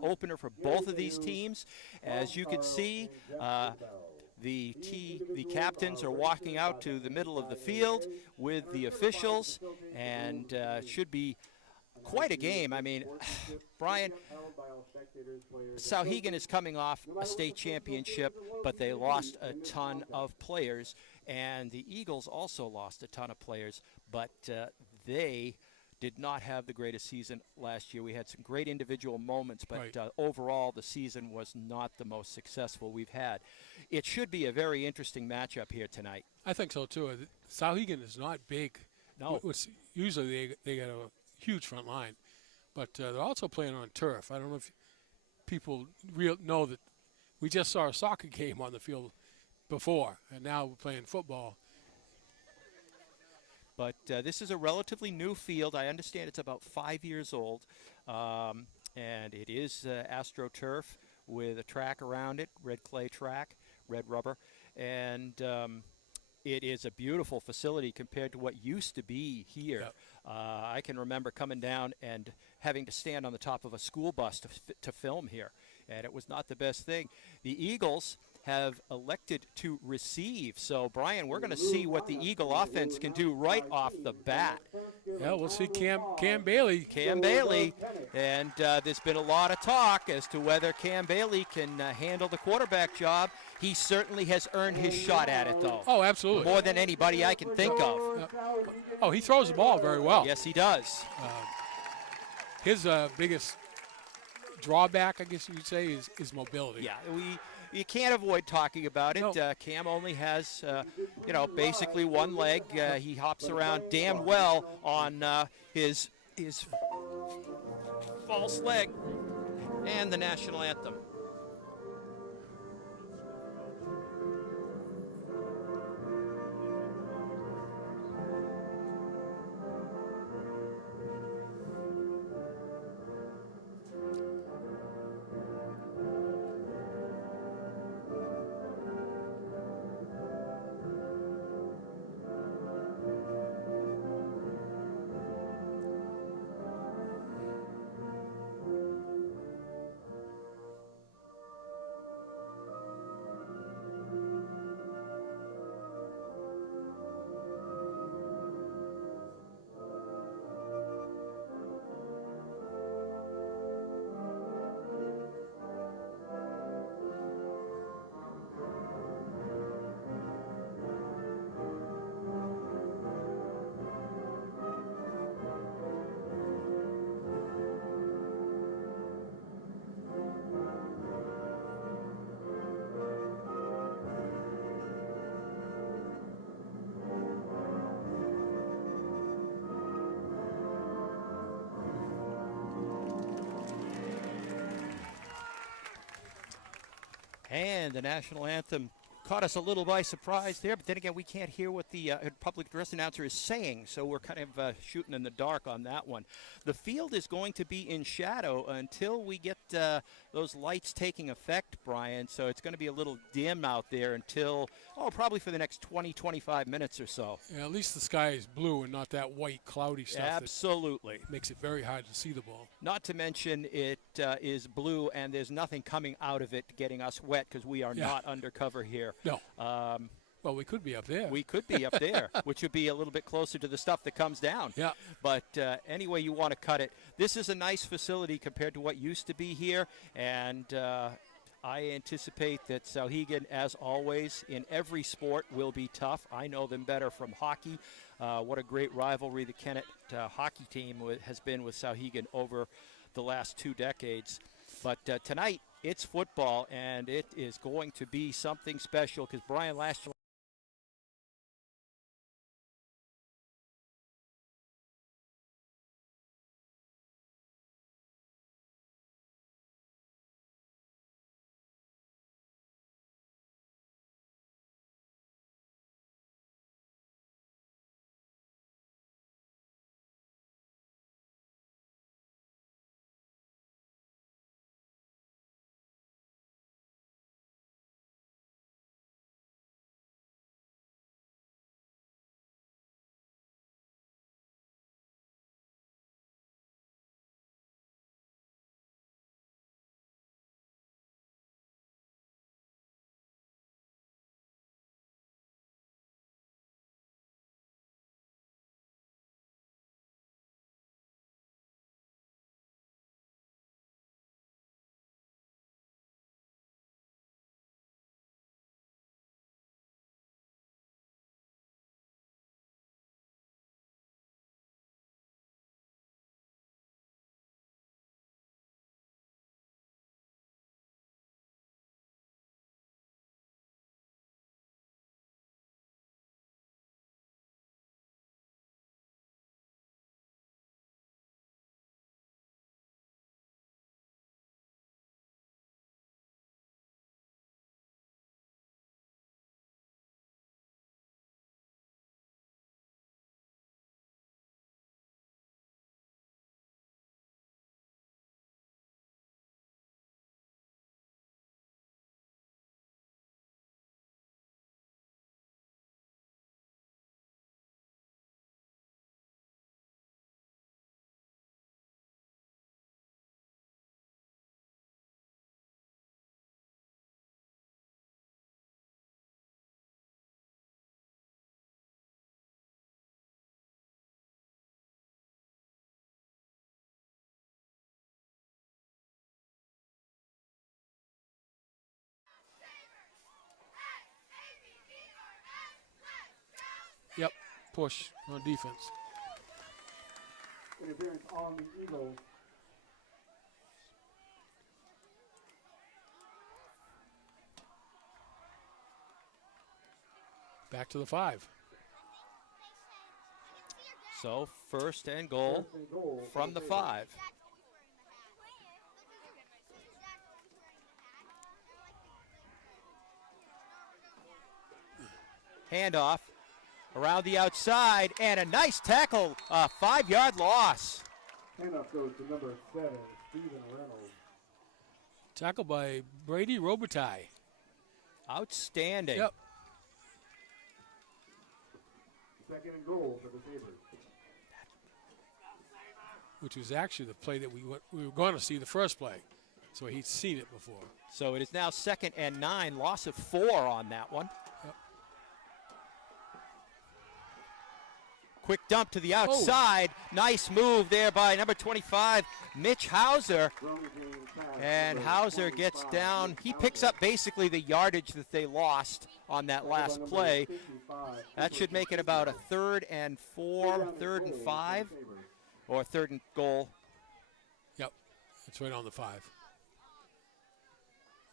opener for both of these teams. As you can see, the captains are walking out to the middle of the field with the officials, and should be quite a game. I mean, Brian, Sauhegan is coming off a state championship, but they lost a ton of players, and the Eagles also lost a ton of players, but they did not have the greatest season last year. We had some great individual moments, but overall the season was not the most successful we've had. It should be a very interesting matchup here tonight. I think so too. Sauhegan is not big. No. Usually they got a huge front line, but they're also playing on turf. I don't know if people know that we just saw a soccer game on the field before, and now we're playing football. But this is a relatively new field. I understand it's about 5 years old, and it is AstroTurf with a track around it, red clay track, red rubber, and it is a beautiful facility compared to what used to be here. Yep. I can remember coming down and having to stand on the top of a school bus to film here, and it was not the best thing. The Eagles have elected to receive. So, Brian, we're going to see what the Eagle offense can do right off the bat. Yeah, we'll see Cam Bailey. Cam Bailey. And there's been a lot of talk as to whether Cam Bailey can handle the quarterback job. He certainly has earned his shot at it, though. Oh, absolutely. More than anybody I can think of. Oh, he throws the ball very well. Yes, he does. His biggest drawback, I guess you would say, is mobility. Yeah, you can't avoid talking about it. No. Cam only has, basically one leg. He hops around damn well on his false leg. And the national anthem. And the national anthem caught us a little by surprise there, but then again, we can't hear what the public address announcer is saying, so we're kind of shooting in the dark on that one. The field is going to be in shadow until we get those lights taking effect, Brian, so it's going to be a little dim out there until, probably for the next 20, 25 minutes or so. Yeah, at least the sky is blue and not that white, cloudy stuff. Absolutely. That makes it very hard to see the ball. Not to mention it is blue, and there's nothing coming out of it getting us wet because we are not undercover here. No. Well, we could be up there. We could be up there, which would be a little bit closer to the stuff that comes down. Yeah. But anyway you want to cut it, this is a nice facility compared to what used to be here, and I anticipate that Sauhegan, as always, in every sport will be tough. I know them better from hockey. What a great rivalry the Kennett hockey team has been with Sauhegan over the last 2 decades. But tonight, it's football, and it is going to be something special because, Brian, last year push on defense. Interference on the Eagles. Back to the 5. So first and goal First and goal for from the Sabres. 5. Handoff around the outside, and a nice tackle, 5-yard loss. Handoff goes to number 7, Stephen Reynolds. Tackled by Brady Robitaille. Outstanding. Yep. Second and goal for the Sabres. Which was actually the play that we were going to see the first play. So he'd seen it before. So it is now 2nd and 9, loss of 4 on that one. Yep. Quick dump to the outside. Nice move there by number 25, Mitch Hauser. Throwing game pass, And number Hauser gets 25, down. Mitch He picks Hauser. up basically the yardage that they lost on that last Number play. 55, That should make it about a 3rd and 4, 3rd and 5, or 3rd and goal. Yep. It's right on the 5.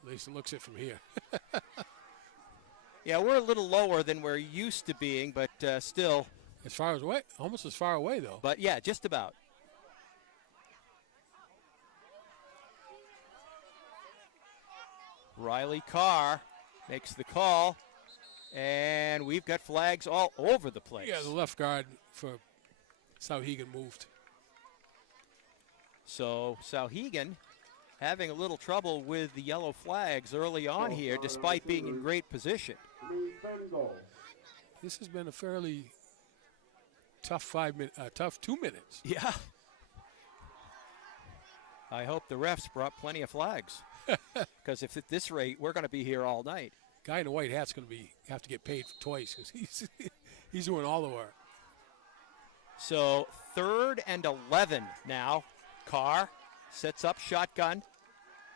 At least it looks it from here. Yeah, we're a little lower than we're used to being, but still. As far as away, almost as far away though. But yeah, just about. Riley Carr makes the call, and we've got flags all over the place. Yeah, the left guard for Sauhegan moved. So Sauhegan having a little trouble with the yellow flags early on here, despite being in great position. Third and goal. This has been a fairly tough tough 2 minutes. Yeah. I hope the refs brought plenty of flags, because if at this rate, we're going to be here all night. Guy in the white hat's going to have to get paid twice because he's doing all the work. So 3rd and 11 now. Carr sets up shotgun.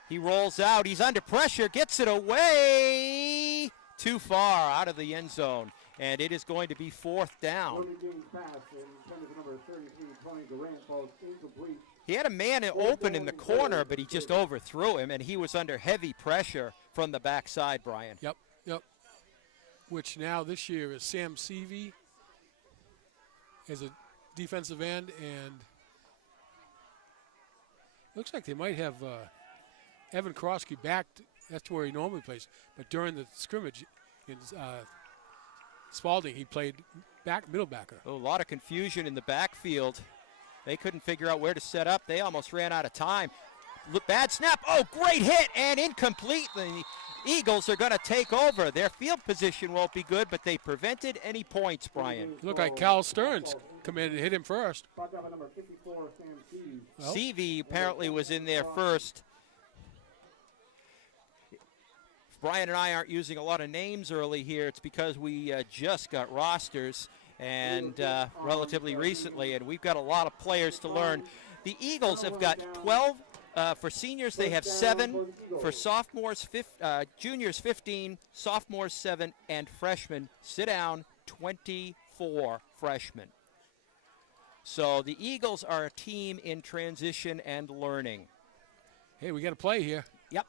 He rolls out. He's under pressure. Gets it away. Too far out of the end zone. And it is going to be 4th down. Throwing game pass intended for number 33, Tony Durant, falls incomplete. He had a man open in the corner, but he just overthrew him, and he was under heavy pressure from the backside, Brian. Yep. Which now this year is Sam Seavey as a defensive end, and looks like they might have Evan Krosky back. That's where he normally plays. But during the scrimmage in Spalding, he played middle backer. A lot of confusion in the backfield. They couldn't figure out where to set up. They almost ran out of time. Bad snap. Oh, great hit, and incomplete. The Eagles are going to take over. Their field position won't be good, but they prevented any points, Brian. Looked like Cal Stearns come in and hit him first. Brought down by number 54, Sam Seavey. Well, Seavey apparently was in there first. Brian and I aren't using a lot of names early here. It's because we just got rosters and relatively recently, and we've got a lot of players to learn. The Eagles have got 12. For seniors, they have 7. For sophomores, juniors, 15. Sophomores, 7. And freshmen, sit down, 24 freshmen. So the Eagles are a team in transition and learning. hey, we got to play here. Yep.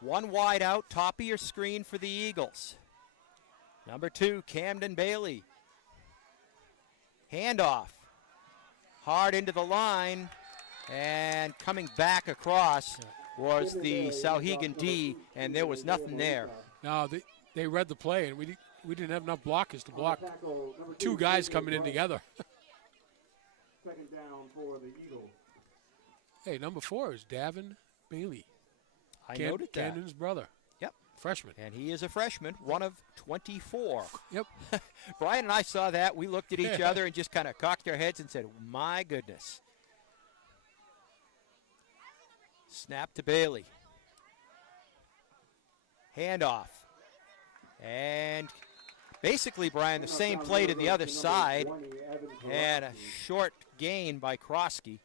One wide out, top of your screen for the Eagles. Number 2, Camden Bailey. Handoff. Hard into the line. And coming back across was the Sauhegan D, and there was nothing there. Now, they read the play, and we didn't have enough blockers to block 2 guys coming in together. Second down for the Eagles. Hey, number 4 is Davin Bailey. I noted that. Camden's brother. Yep. Freshman. And he is a freshman, one of 24. Yep. Brian and I saw that. We looked at each other and just kind of cocked our heads and said, my goodness. Snap to Bailey. Handoff. And basically, Brian, the same play to the other side. And a short gain by Krosky.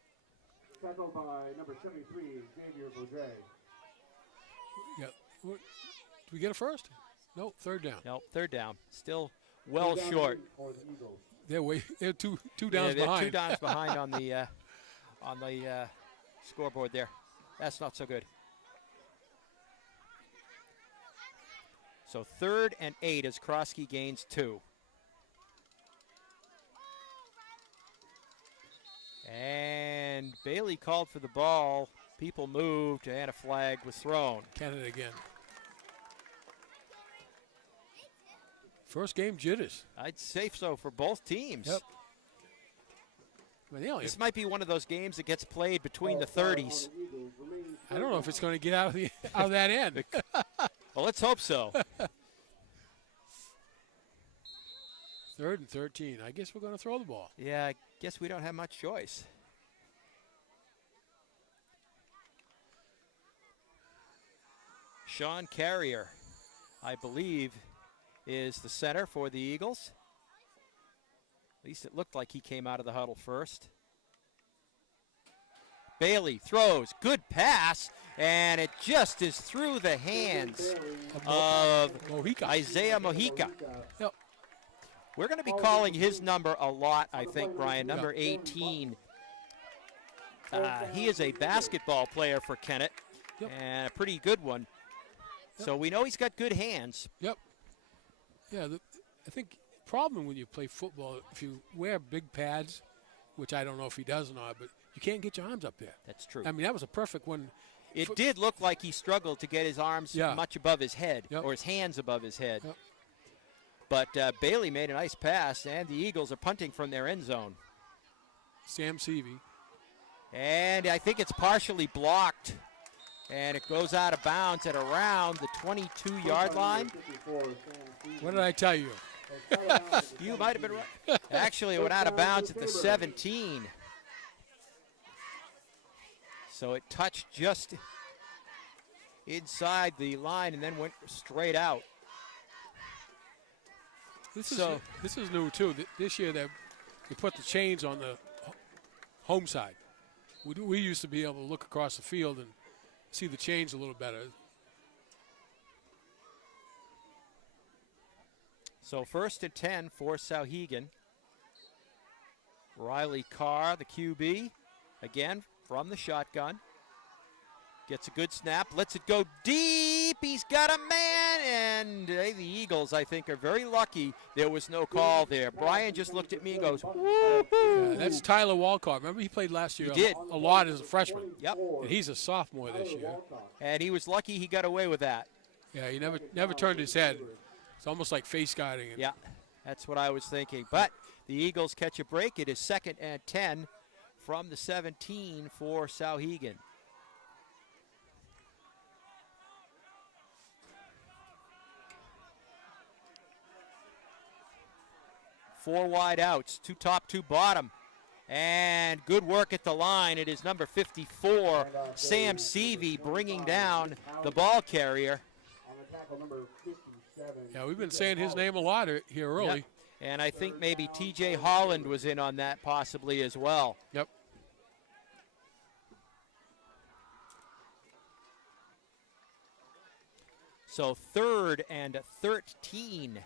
Tackled by number 73, Xavier Bourget. Yeah. Do we get a first? No, third down. No, third down. Still well short. For the Eagles. They're two Yeah, downs they're behind. 2 downs behind on the scoreboard there. That's not so good. So 3rd and 8 as Krosky gains 2. And Bailey called for the ball. People moved, and a flag was thrown. Canada again. First game jitters. I'd say so for both teams. Yep. Well, they only This might be one of those games that gets played between the 30s. I don't know if it's going to get out of that end. Well, let's hope so. 3rd and 13. I guess we're going to throw the ball. Yeah, I guess we don't have much choice. Sean Carrier, I believe, is the center for the Eagles. At least it looked like he came out of the huddle first. Bailey throws, good pass, and it just is through the hands of Mojica. Isaiah Mojica. Yep. We're going to be calling his number a lot, I think, Brian, number 18. He is a basketball player for Kennett, and a pretty good one. So we know he's got good hands. Yep. Yeah, I think problem when you play football, if you wear big pads, which I don't know if he does or not, but you can't get your arms up there. That's true. I mean, that was a perfect one. It did look like he struggled to get his arms much above his head, or his hands above his head. Yep. But Bailey made a nice pass, and the Eagles are punting from their end zone. Sam Seavey. And I think it's partially blocked, and it goes out of bounds at around the 22-yard line. What did I tell you? You might have been right. Actually, it went out of bounds at the 17. So it touched just inside the line and then went straight out. This is new too. This year they put the chains on the home side. We used to be able to look across the field and see the chains a little better. So 1st and 10 for Sauhegan. Riley Carr, the QB, again from the shotgun. Gets a good snap, lets it go deep. He's got a man, and the Eagles, I think, are very lucky there was no call there. Brian just looked at me and goes, woo-hoo. That's Tyler Walcott. Remember he played last year He did. a lot as a freshman. Yep. And he's a sophomore this year. And he was lucky he got away with that. Yeah, he never turned his head. It's almost like face guarding. Yeah, that's what I was thinking. But the Eagles catch a break. It is 2nd and 10 from the 17 for Sauhegan. Four wide outs, 2 top, 2 bottom. And good work at the line. It is number 54, Sam Seavey, bringing down the ball carrier. Yeah, we've been saying his name a lot here early. Yep. And I think maybe T.J. Holland was in on that possibly as well. Yep. So 3rd and 13.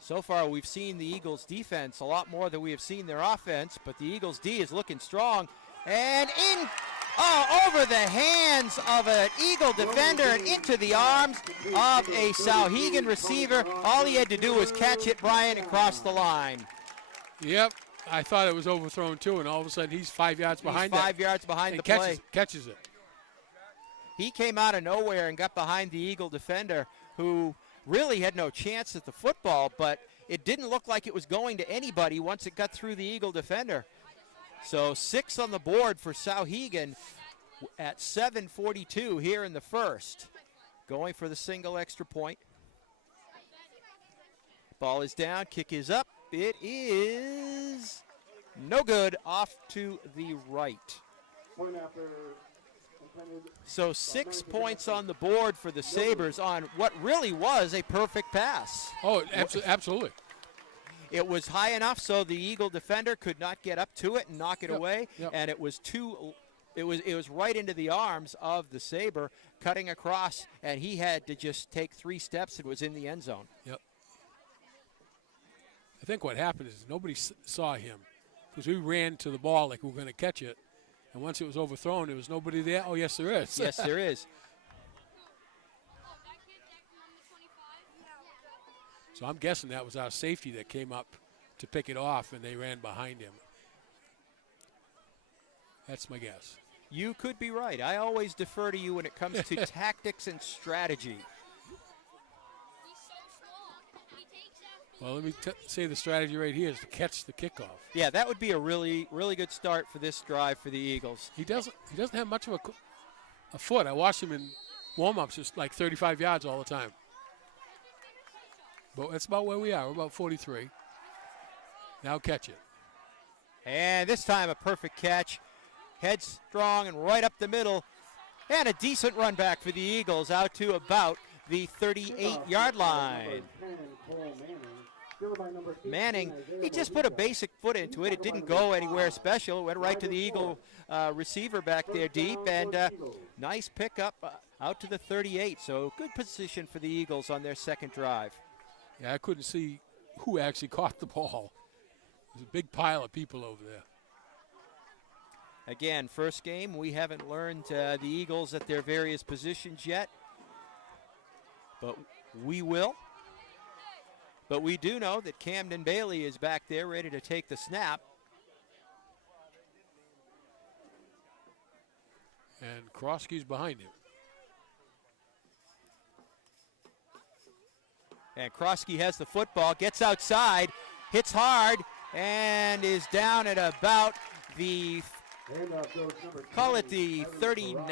So far, we've seen the Eagles' defense a lot more than we have seen their offense, but the Eagles' D is looking strong. And over the hands of an Eagle defender and into the arms of a Sauhegan receiver. All he had to do was catch it, Brian, and cross the line. Yep. I thought it was overthrown, too, and all of a sudden he's 5 yards behind He's 5 yards behind and the play. Catches it. He came out of nowhere and got behind the Eagle defender, who really had no chance at the football, but it didn't look like it was going to anybody once it got through the Eagle defender. So 6 on the board for Sauhegan at 7:42 here in the first. Going for the single extra point. Ball is down, kick is up. It is no good, off to the right. So 6 points on the board for the Sabres on what really was a perfect pass. Oh, absolutely. It was high enough so the Eagle defender could not get up to it and knock it away, Yep. and it It was right into the arms of the Sabre, cutting across, and he had to just take 3 steps and was in the end zone. Yep. I think what happened is nobody saw him because we ran to the ball like we were going to catch it, and once it was overthrown, there was nobody there. Oh, yes, there is. Yes, there is. So I'm guessing that was our safety that came up to pick it off, and they ran behind him. That's my guess. You could be right. I always defer to you when it comes to tactics and strategy. Well, let me say the strategy right here is to catch the kickoff. Yeah, that would be a really, really good start for this drive for the Eagles. He doesn't have much of a foot. I watched him in warm-ups, just like 35 yards all the time. But that's about where we are. We're about 43. Now catch it. And this time a perfect catch. Headstrong and right up the middle. And a decent run back for the Eagles out to about the 38-yard line. Manning, he just put a basic foot into it. It didn't go anywhere special. It went right to the Eagle receiver back there deep. And nice pickup out to the 38. So good position for the Eagles on their second drive. Yeah, I couldn't see who actually caught the ball. There's a big pile of people over there. Again, first game, we haven't learned the Eagles at their various positions yet, but we will. But we do know that Camden Bailey is back there ready to take the snap. And Krosky's behind him. And Krosky has the football, gets outside, hits hard, and is down at about the, call it the 39,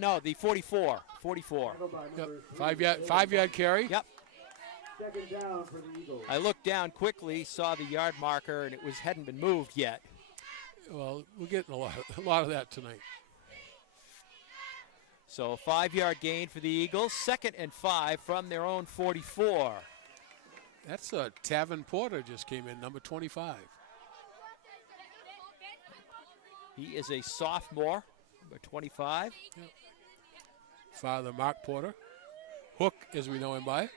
no, the 44. 44. Yep. 5-yard carry. Yep. Second down for the Eagles. I looked down quickly, saw the yard marker, and it hadn't been moved yet. Well, we're getting a lot of that tonight. So 5-yard gain for the Eagles, 2nd and 5 from their own 44. That's Tavin Porter just came in, number 25. He is a sophomore, number 25. Yep. Father Mark Porter. Hook, as we know him by.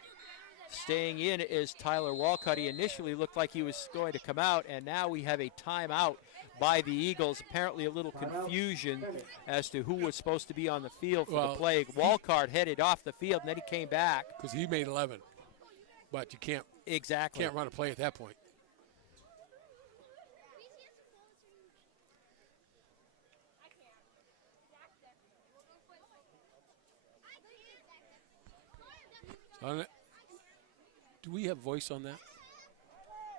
Staying in is Tyler Walcott. He initially looked like he was going to come out, and now we have a timeout by the Eagles. Apparently a little confusion as to who was supposed to be on the field for the play. Walcott headed off the field, and then he came back. Because he made 11. But you can't run a play at that point. Do we have voice on that?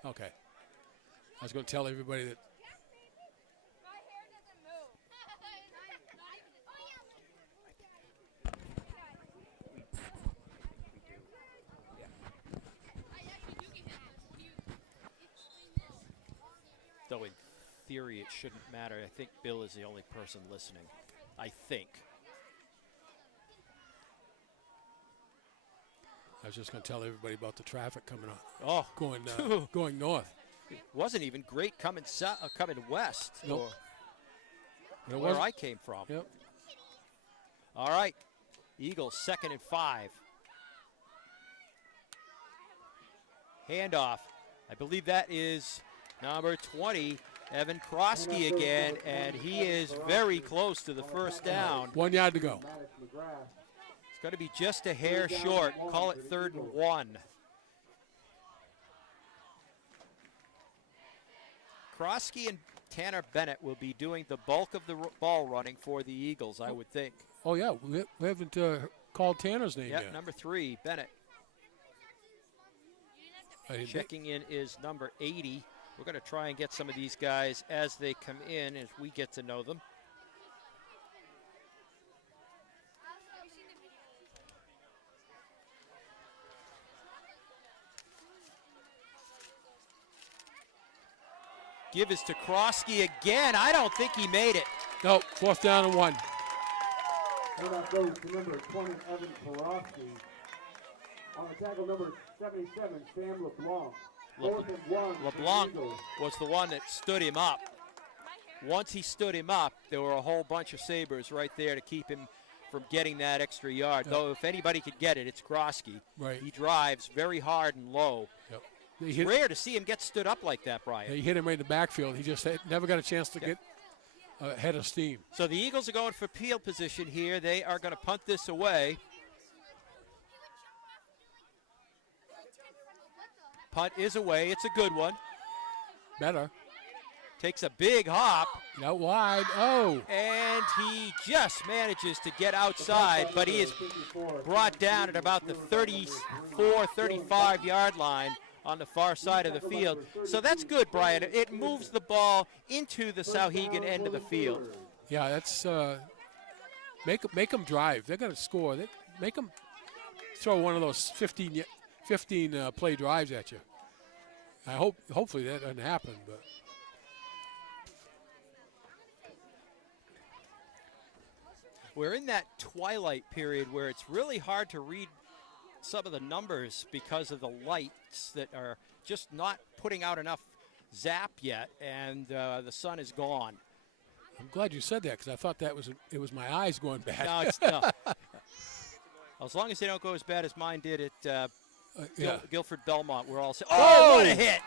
Okay. I was going to tell everybody that. Though in theory it shouldn't matter. I think Bill is the only person listening. I think. I was just going to tell everybody about the traffic coming up. Oh, going north. It wasn't even great coming west. Nope. Or where I came from. Yep. All right, Eagles 2nd and 5. Handoff. I believe that is number 20, Evan Krosky again, and he is very close to the first down. 1 yard to go. It's going to be just a hair short. Call it 3rd and 1. Krosky and Tanner Bennett will be doing the bulk of the ball running for the Eagles, I would think. Oh, yeah. We haven't called Tanner's name yet. Number 3, Bennett. Checking in is number 80. We're going to try and get some of these guys as they come in as we get to know them. Give is to Krosky again. I don't think he made it. No, 4th down and 1. And that goes to number 20, Evan Krosky. On the tackle, number 77, Sam LeBlanc. 4th and 1. LeBlanc was the one that stood him up. once he stood him up, there were a whole bunch of Sabres right there to keep him from getting that extra yard. Yep. Though if anybody could get it, it's Krosky. Right. He drives very hard and low. Yep. It's rare to see him get stood up like that, Brian. He hit him right in the backfield. He just never got a chance to get ahead of steam. So the Eagles are going for field position here. They are going to punt this away. Punt is away. It's a good one. Better. Takes a big hop. Out wide. Oh. And he just manages to get outside, but he is brought down at about the 34, 35-yard line on the far side of the field. So that's good, Brian. It moves the ball into the Sauhegan end of the field. Yeah, that's make them drive. They're going to score. Make them throw one of those 15 play drives at you. Hopefully that doesn't happen, but. We're in that twilight period where it's really hard to read some of the numbers because of the lights that are just not putting out enough zap yet, and the sun is gone. I'm glad you said that because I thought it was my eyes going bad. No, it's no. As long as they don't go as bad as mine did at Guilford Belmont, we're all set. Oh, what a hit!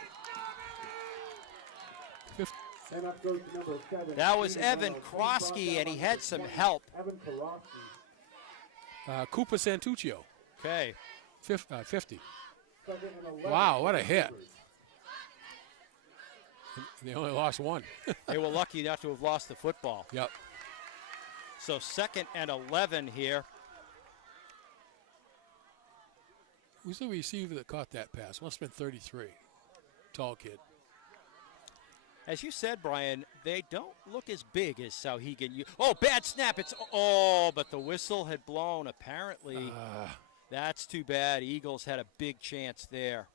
And up goes number 7. That was Evan Krosky, and he had some help. Evan Krosky. Cooper Santuccio. Okay. 50. Second and 11. Wow, what a hit. They only lost one. They were lucky not to have lost the football. Yep. So 2nd and 11 here. Who's the receiver that caught that pass? Must have been 33. Tall kid. As you said, Brian, they don't look as big as Sauhegan. Bad snap. But the whistle had blown, apparently. That's too bad. Eagles had a big chance there.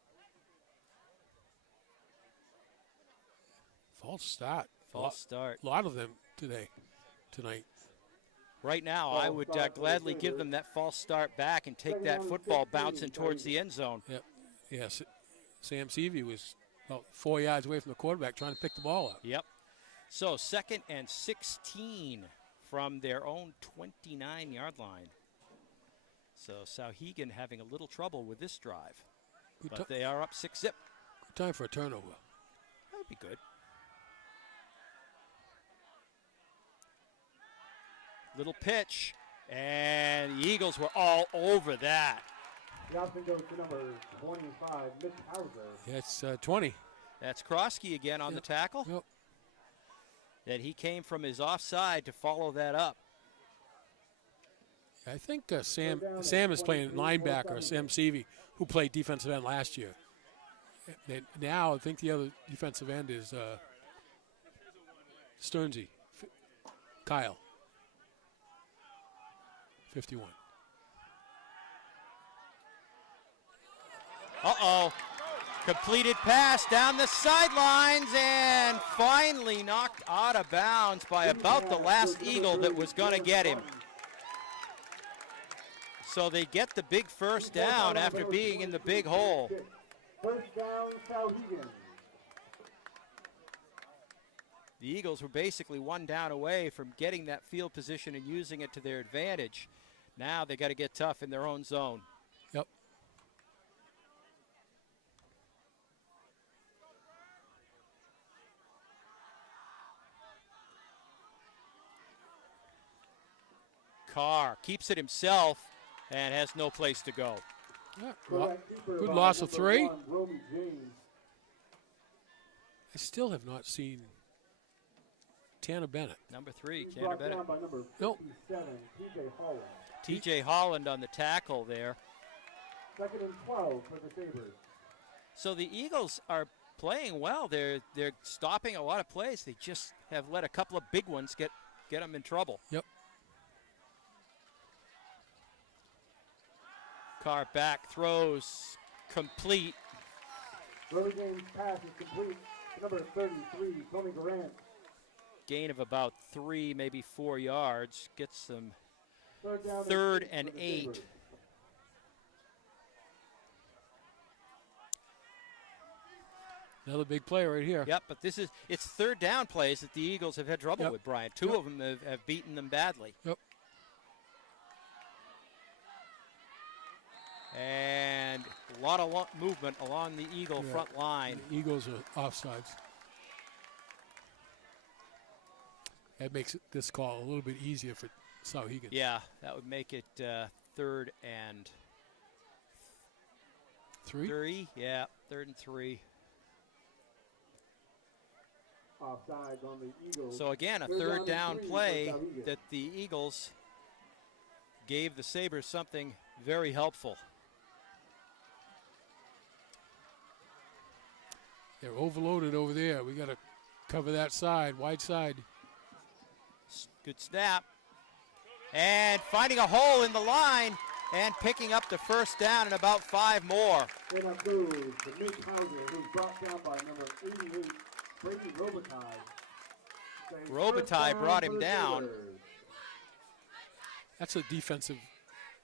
False start. False start. A lot of them tonight. Right now, I would gladly give them that false start back and take that football bouncing towards the end zone. Yep. Yes. Sam Seavey was about 4 yards away from the quarterback trying to pick the ball up. Yep. So 2nd and 16 from their own 29-yard line. So Sauhegan having a little trouble with this drive. But they are up 6-zip. Good time for a turnover. That would be good. Little pitch, and the Eagles were all over that. The option goes to number 25, Mitch Hauser. Yeah, it's 20. That's Krosky again on the tackle. Yep. That he came from his offside to follow that up. I think Sam is playing linebacker, Sam Seavey, who played defensive end last year. Now I think the other defensive end is Stearnsy, Kyle. 51. Completed pass down the sidelines and finally knocked out of bounds by about the last Eagle that was going to get him. So they get the big first down after being in the big hole. First down, Sauhegan. The Eagles were basically one down away from getting that field position and using it to their advantage. Now they got to get tough in their own zone. Yep. Carr keeps it himself and has no place to go. Yeah. Good loss of 3. I still have not seen Tanner Bennett. Number 3, Tanner Bennett. Nope. TJ Holland on the tackle there. 2nd and 12 for the Sabres. So the Eagles are playing well. They're stopping a lot of plays. They just have let a couple of big ones get them in trouble. Yep. Carr back, throws, complete. Burlingame's pass is complete. Number 33, Tony Grant. Gain of about 3, maybe 4 yards. Gets them Down 3rd and 8. Another big play right here. Yep, but it's third down plays that the Eagles have had trouble with, Brian. Two of them have beaten them badly. Yep. And a lot of movement along the Eagle front line. The Eagles are offsides. That makes this call a little bit easier for Sauhegan. Yeah, that would make it 3rd and 3. Yeah, 3rd and 3. Offsides on the Eagles. So again, a third down play that the Eagles gave the Sabres something very helpful. They're overloaded over there. We got to cover that side, wide side. Good snap. And finding a hole in the line and picking up the first down and about 5 more. Then up goes to Mitch Hauser, who's brought down by number 88, Brady Robitaille. Robitaille brought him down. That's a defensive.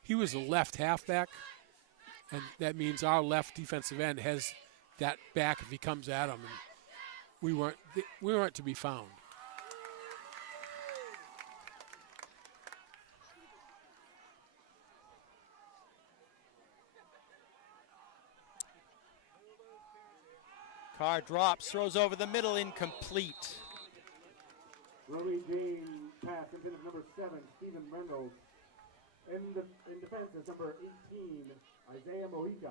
He was a left halfback, and that means our left defensive end has that back if he comes at him. And we weren't to be found. Carr drops, throws over the middle, incomplete. Romy Jean pass intended for number 7, Stephen Reynolds. In defense is number 18, Isaiah Mojica.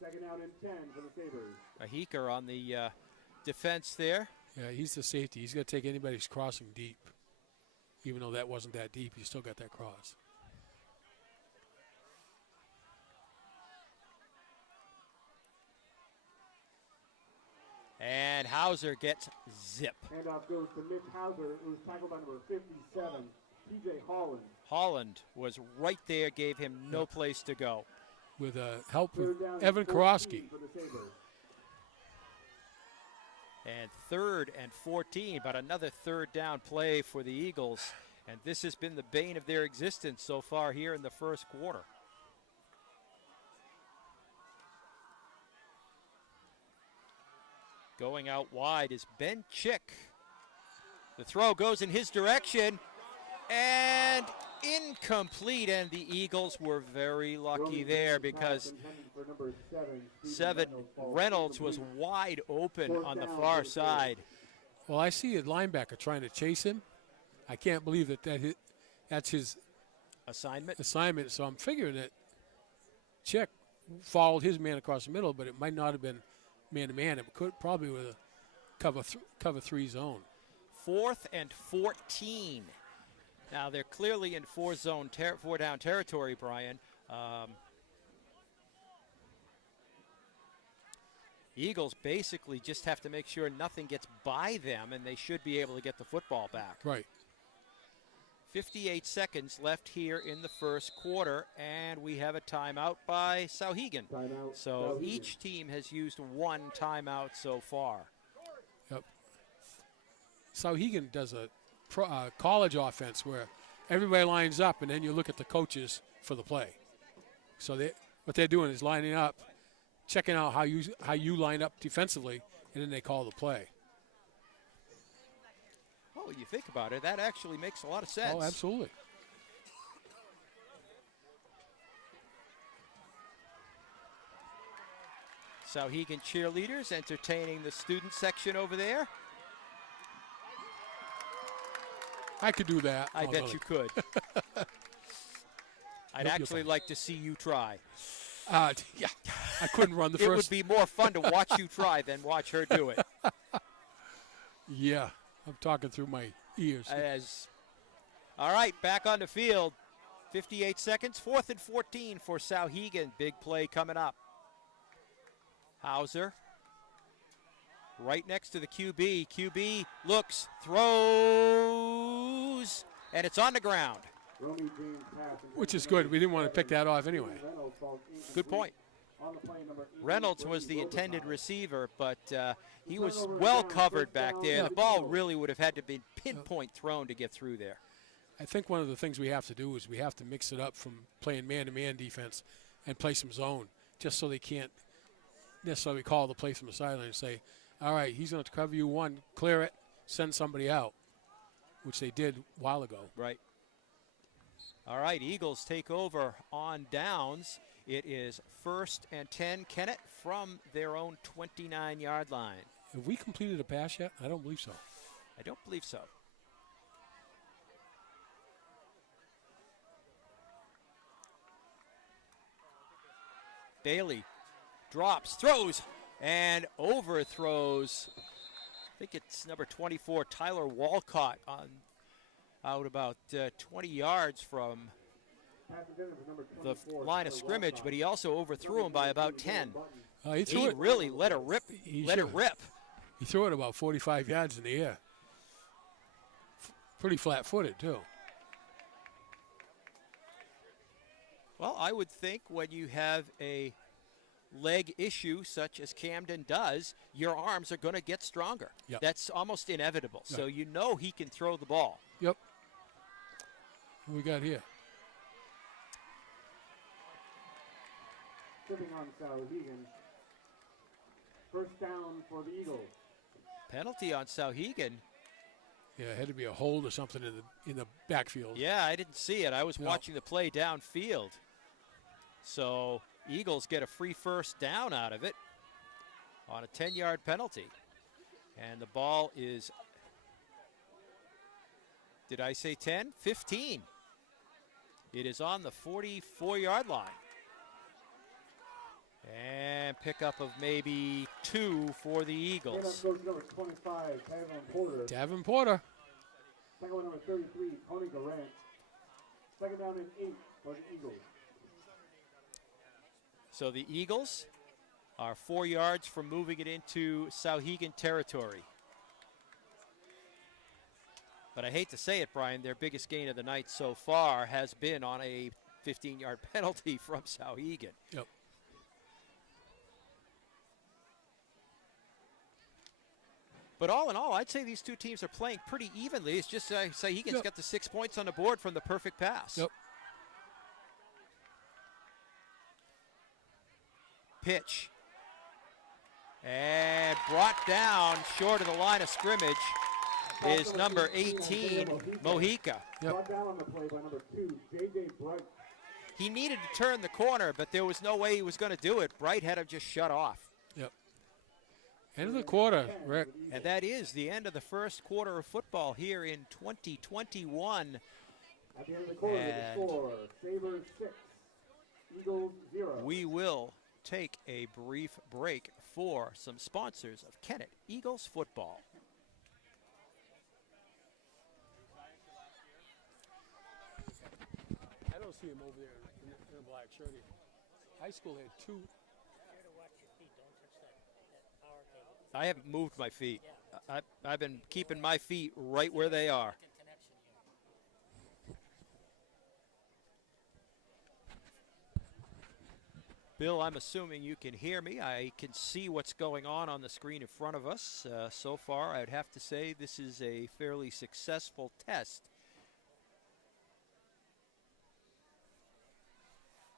2nd down and 10 for the Sabres. Mojica on the defense there. Yeah, he's the safety. He's got to take anybody who's crossing deep. Even though that wasn't that deep, he still got that cross. And Hauser gets zip. Handoff goes to Mitch Hauser, who's tackled by number 57, T.J. Holland. Holland was right there, gave him no place to go. With help with Evan Karofsky. And 3rd and 14, but another third down play for the Eagles. And this has been the bane of their existence so far here in the first quarter. Going out wide is Ben Chick. The throw goes in his direction and incomplete, and the Eagles were very lucky there because 7 Reynolds was wide open on the far side. Well, I see a linebacker trying to chase him. I can't believe that's his assignment. So I'm figuring that Chick followed his man across the middle, but it might not have been man-to-man. It could probably with a cover 3 zone. 4th and 14. Now they're clearly in 4-down territory, Brian. Eagles basically just have to make sure nothing gets by them, and they should be able to get the football back. Right. 58 seconds left here in the first quarter, and we have a timeout by Sauhegan. So each team has used 1 timeout so far. Yep. Sauhegan does a college offense where everybody lines up, and then you look at the coaches for the play. So what they're doing is lining up, checking out how you line up defensively, and then they call the play. Oh, you think about it, that actually makes a lot of sense. Oh, absolutely. Sauhegan cheerleaders entertaining the student section over there. I could do that. I bet you could. I'd actually like to see you try. Yeah, I couldn't run the first. It would be more fun to watch you try than watch her do it. Yeah, I'm talking through my ears. All right, back on the field. 58 seconds, 4th and 14 for Sauhegan. Big play coming up. Hauser right next to the QB. QB looks, throws, and it's on the ground. Which is good. We didn't want to pick that off anyway. Good point. Reynolds was the intended receiver, but he was well covered back there. The ball really would have had to be pinpoint thrown to get through there. I think one of the things we have to do is we have to mix it up from playing man-to-man defense and play some zone, just so they can't necessarily call the play from the sideline and say, all right, he's going to cover you one, clear it, send somebody out, which they did a while ago. Right. All right, Eagles take over on downs. It is 1st and 10, Kennett, from their own 29-yard line. Have we completed a pass yet? I don't believe so. I don't believe so. Bailey drops, throws, and overthrows. I think it's number 24, Tyler Walcott, out about 20 yards from the line of scrimmage, but he also overthrew him by about 10. He really let it rip. He threw it about 45 yards in the air. Pretty flat-footed, too. Well, I would think when you have a leg issue such as Camden does, your arms are going to get stronger. Yep. That's almost inevitable. Right. So you know he can throw the ball. Yep. What we got here? Tripping on Sauhegan. First down for the Eagles. Penalty on Sauhegan. Yeah, it had to be a hold or something in the backfield. Yeah, I didn't see it. I was watching the play downfield. So Eagles get a free first down out of it on a 10-yard penalty. And the ball is, did I say 10? 15. It is on the 44-yard line. And pickup of maybe 2 for the Eagles. Number 25, Davin Porter. Second one, number 33, Tony Durant. Second down and 8 for the Eagles. So the Eagles are 4 yards from moving it into Sauhegan territory. But I hate to say it, Brian, their biggest gain of the night so far has been on a 15-yard penalty from Sauhegan. Yep. But all in all, I'd say these two teams are playing pretty evenly. It's just Sauhegan's got the 6 points on the board from the perfect pass. Yep. Pitch. And brought down short of the line of scrimmage is number 18, Mojica. Yep. Brought down on the play by number 2, J.J. Bright. He needed to turn the corner, but there was no way he was going to do it. Bright had him just shut off. Yep. End of the quarter, Rick. And that is the end of the first quarter of football here in 2021. At the end of the quarter, the score, Sabres 6, Eagles 0. We will take a brief break for some sponsors of Kennett Eagles football. I don't see him over there in a black shirt. High school had 2. I haven't moved my feet. I've been keeping my feet right where they are. Bill, I'm assuming you can hear me. I can see what's going on the screen in front of us. So far, I'd have to say this is a fairly successful test.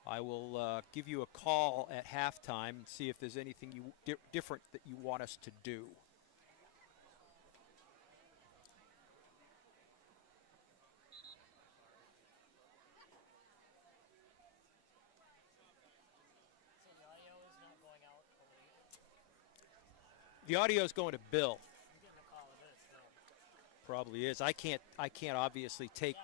I will give you a call at halftime and see if there's anything different that you want us to do. The audio is going to Bill. Probably is. I can't obviously take.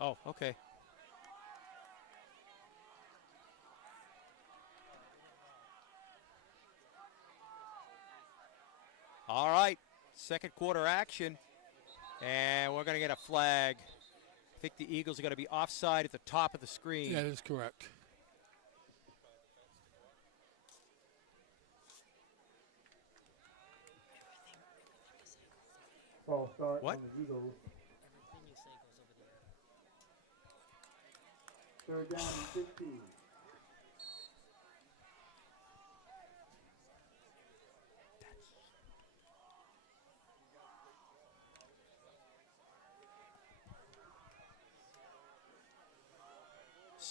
Oh, okay. All right, second quarter action, and we're going to get a flag. I think the Eagles are going to be offside at the top of the screen. That is correct. False start What? on the Eagles. Third down and 15.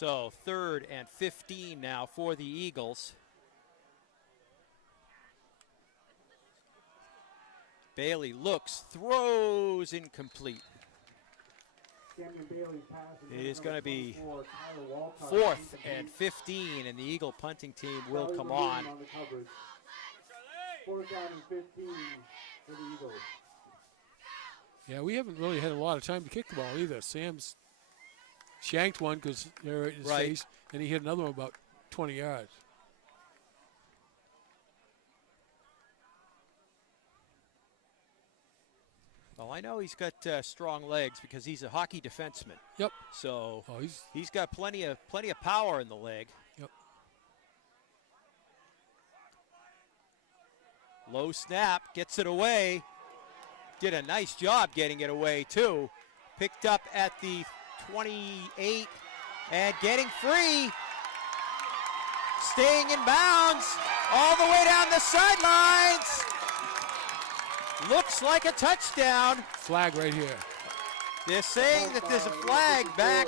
So 3rd and 15 now for the Eagles. Bailey looks, throws, incomplete. It is going to be 4th and 15, and the Eagle punting team will come on. 4th down and 15 for the Eagles. Yeah, we haven't really had a lot of time to kick the ball either. Sam's shanked one because they're in his face, and he hit another one about 20 yards. Well, I know he's got strong legs because he's a hockey defenseman. Yep. So he's got plenty of power in the leg. Yep. Low snap, gets it away. Did a nice job getting it away too. Picked up at the 28 and getting free. Staying in bounds all the way down the sidelines. Looks like a touchdown. Flag right here. They're saying that there's a flag back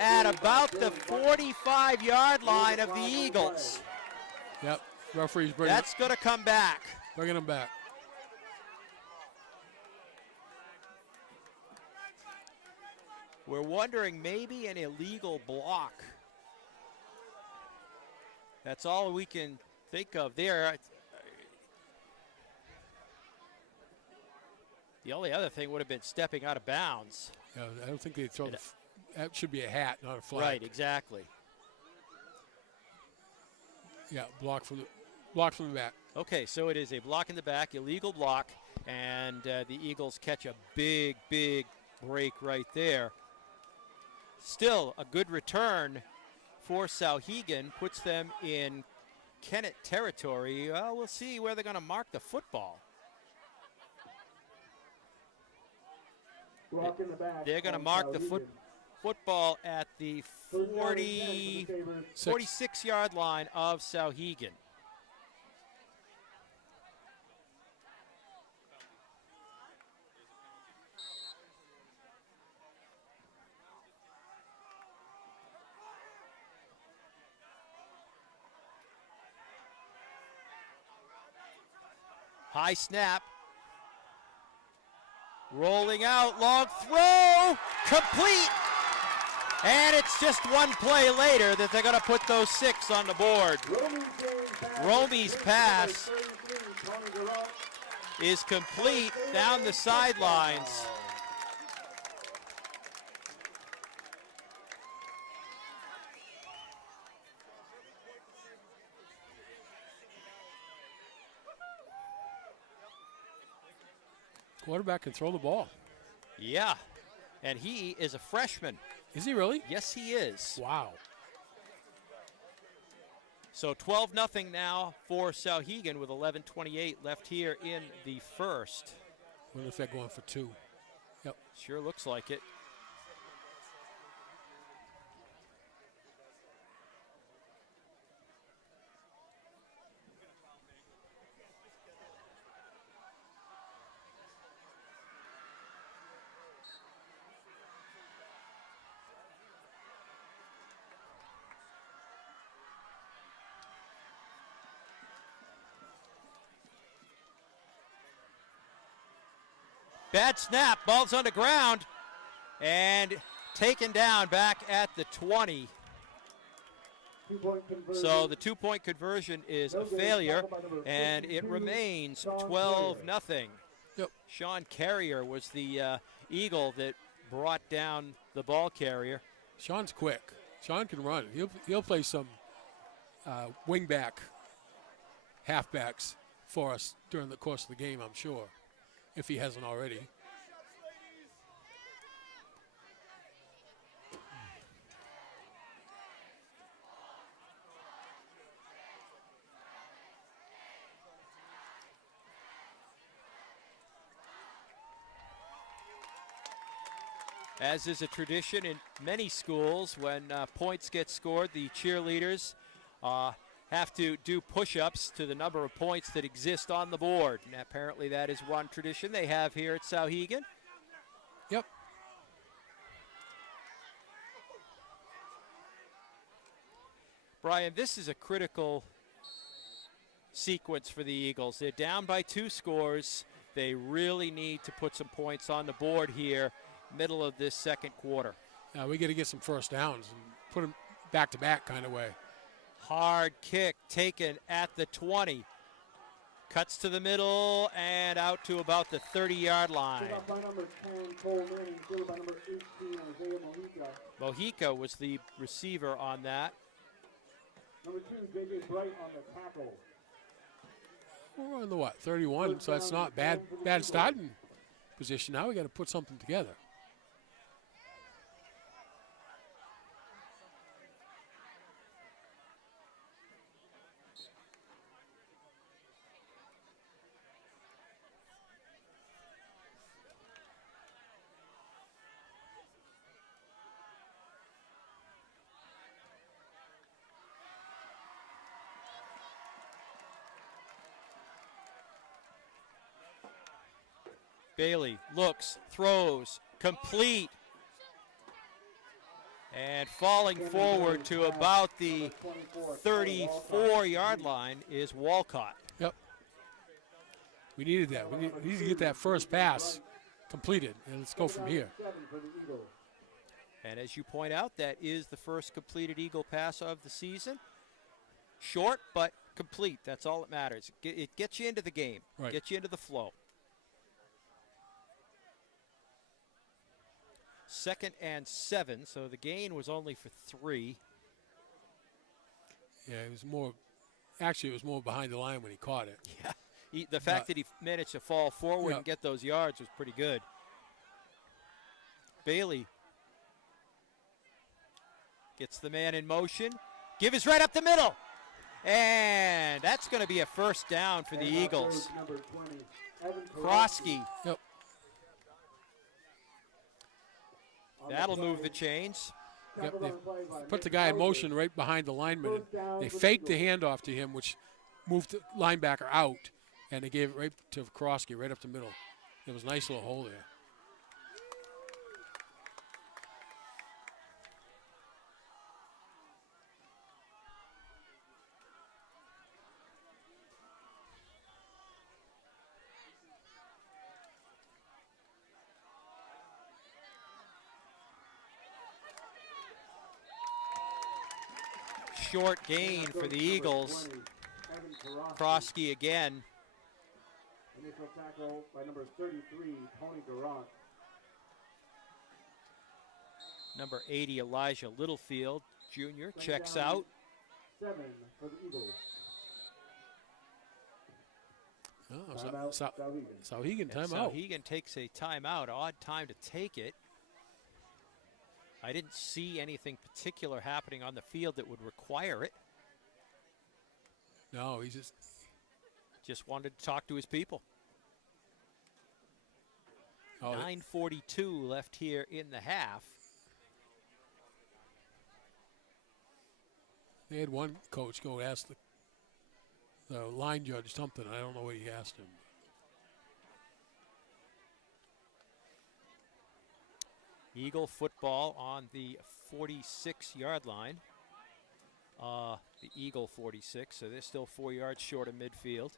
at about the 45-yard line of the Eagles. Yep. Referee's bringing. That's going to come back. Bringing him back. We're wondering maybe an illegal block. That's all we can think of there. The only other thing would have been stepping out of bounds. Yeah, I don't think they throw that should be a hat, not a flag. Right, exactly. Yeah, block from the back. Okay, so it is a block in the back, illegal block, and the Eagles catch a big, big break right there. Still a good return for Sauhegan, puts them in Kennett territory. Well, we'll see where they're going to mark the football. They're going to mark the football at the 46-yard line of Sauhegan. High snap. Rolling out, long throw, complete. And it's just one play later that they're going to put those 6 on the board. Romy's pass is complete down the sidelines. Quarterback can throw the ball. Yeah, and he is a freshman. Is he really? Yes, he is. Wow. So 12-0 now for Sauhegan with 11:28 left here in the first. Wonder if they're going for 2. Yep. Sure looks like it. Bad snap, ball's on the ground, and taken down back at the 20. So the 2-point conversion is a failure, and it remains 12-0. Yep. Sean Carrier was the Eagle that brought down the ball carrier. Sean's quick. Sean can run. He'll play some wing back, halfbacks for us during the course of the game, I'm sure, if he hasn't already. As is a tradition in many schools, when points get scored, the cheerleaders have to do push-ups to the number of points that exist on the board. And apparently that is one tradition they have here at Sauhegan. Yep. Brian, this is a critical sequence for the Eagles. They're down by 2 scores. They really need to put some points on the board here, middle of this second quarter. We got to get some first downs and put them back-to-back kind of way. Hard kick taken at the 20. Cuts to the middle and out to about the 30-yard line. By number 10, Cole Manning, fielded by number 18, Isaiah Mojica. Mojica was the receiver on that. Number 2, J.J. Bright on the tackle. We're on the what, 31, so that's not bad starting position. Now we got to put something together. Bailey looks, throws, complete. And falling forward to about the 34-yard line is Walcott. Yep. We needed that. We need to get that first pass completed, and let's go from here. And as you point out, that is the first completed Eagle pass of the season. Short, but complete. That's all that matters. It gets you into the game, right. Gets you into the flow. 2nd and 7, so the gain was only for 3. Yeah, it was more. Actually, it was more behind the line when he caught it. Yeah, the fact that he managed to fall forward and get those yards was pretty good. Bailey gets the man in motion. Give is right up the middle. And that's going to be a first down for the Eagles. Krosky. Yep. That'll move the chains. Yep, they put the guy in motion right behind the lineman. They faked the handoff to him, which moved the linebacker out, and they gave it right to Krosky, right up the middle. It was a nice little hole there. Short gain for the Eagles. Krosky again. Initial tackle by number 33, Tony Durant. Number 80, Elijah Littlefield Jr. checks out. 7 for the Eagles. Sauhegan timeout. Sauhegan takes a timeout. Odd time to take it. I didn't see anything particular happening on the field that would require it. No, he just wanted to talk to his people. 9:42 left here in the half. They had one coach go ask the line judge something. I don't know what he asked him. Eagle football on the 46-yard line. The Eagle 46, so they're still 4 yards short of midfield.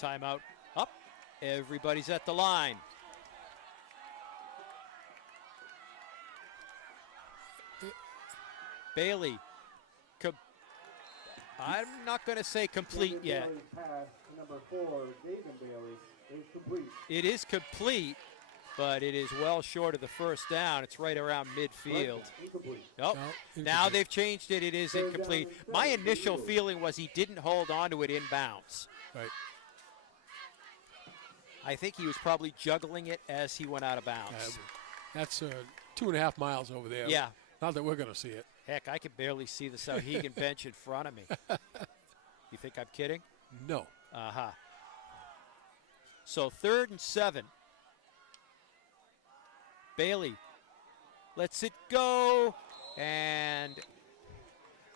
Timeout up. Everybody's at the line. Bailey, I'm not going to say complete yet. Number 4, David Bailey, is complete. It is complete, but it is well short of the first down. It's right around midfield. Nope. No, now they've changed it. It is incomplete. My initial feeling was he didn't hold on to it inbounds. Right. I think he was probably juggling it as he went out of bounds. That's 2.5 miles over there. Yeah. Not that we're going to see it. Heck, I can barely see the Sauhegan bench in front of me. You think I'm kidding? No. Uh-huh. So 3rd and 7. Bailey lets it go, and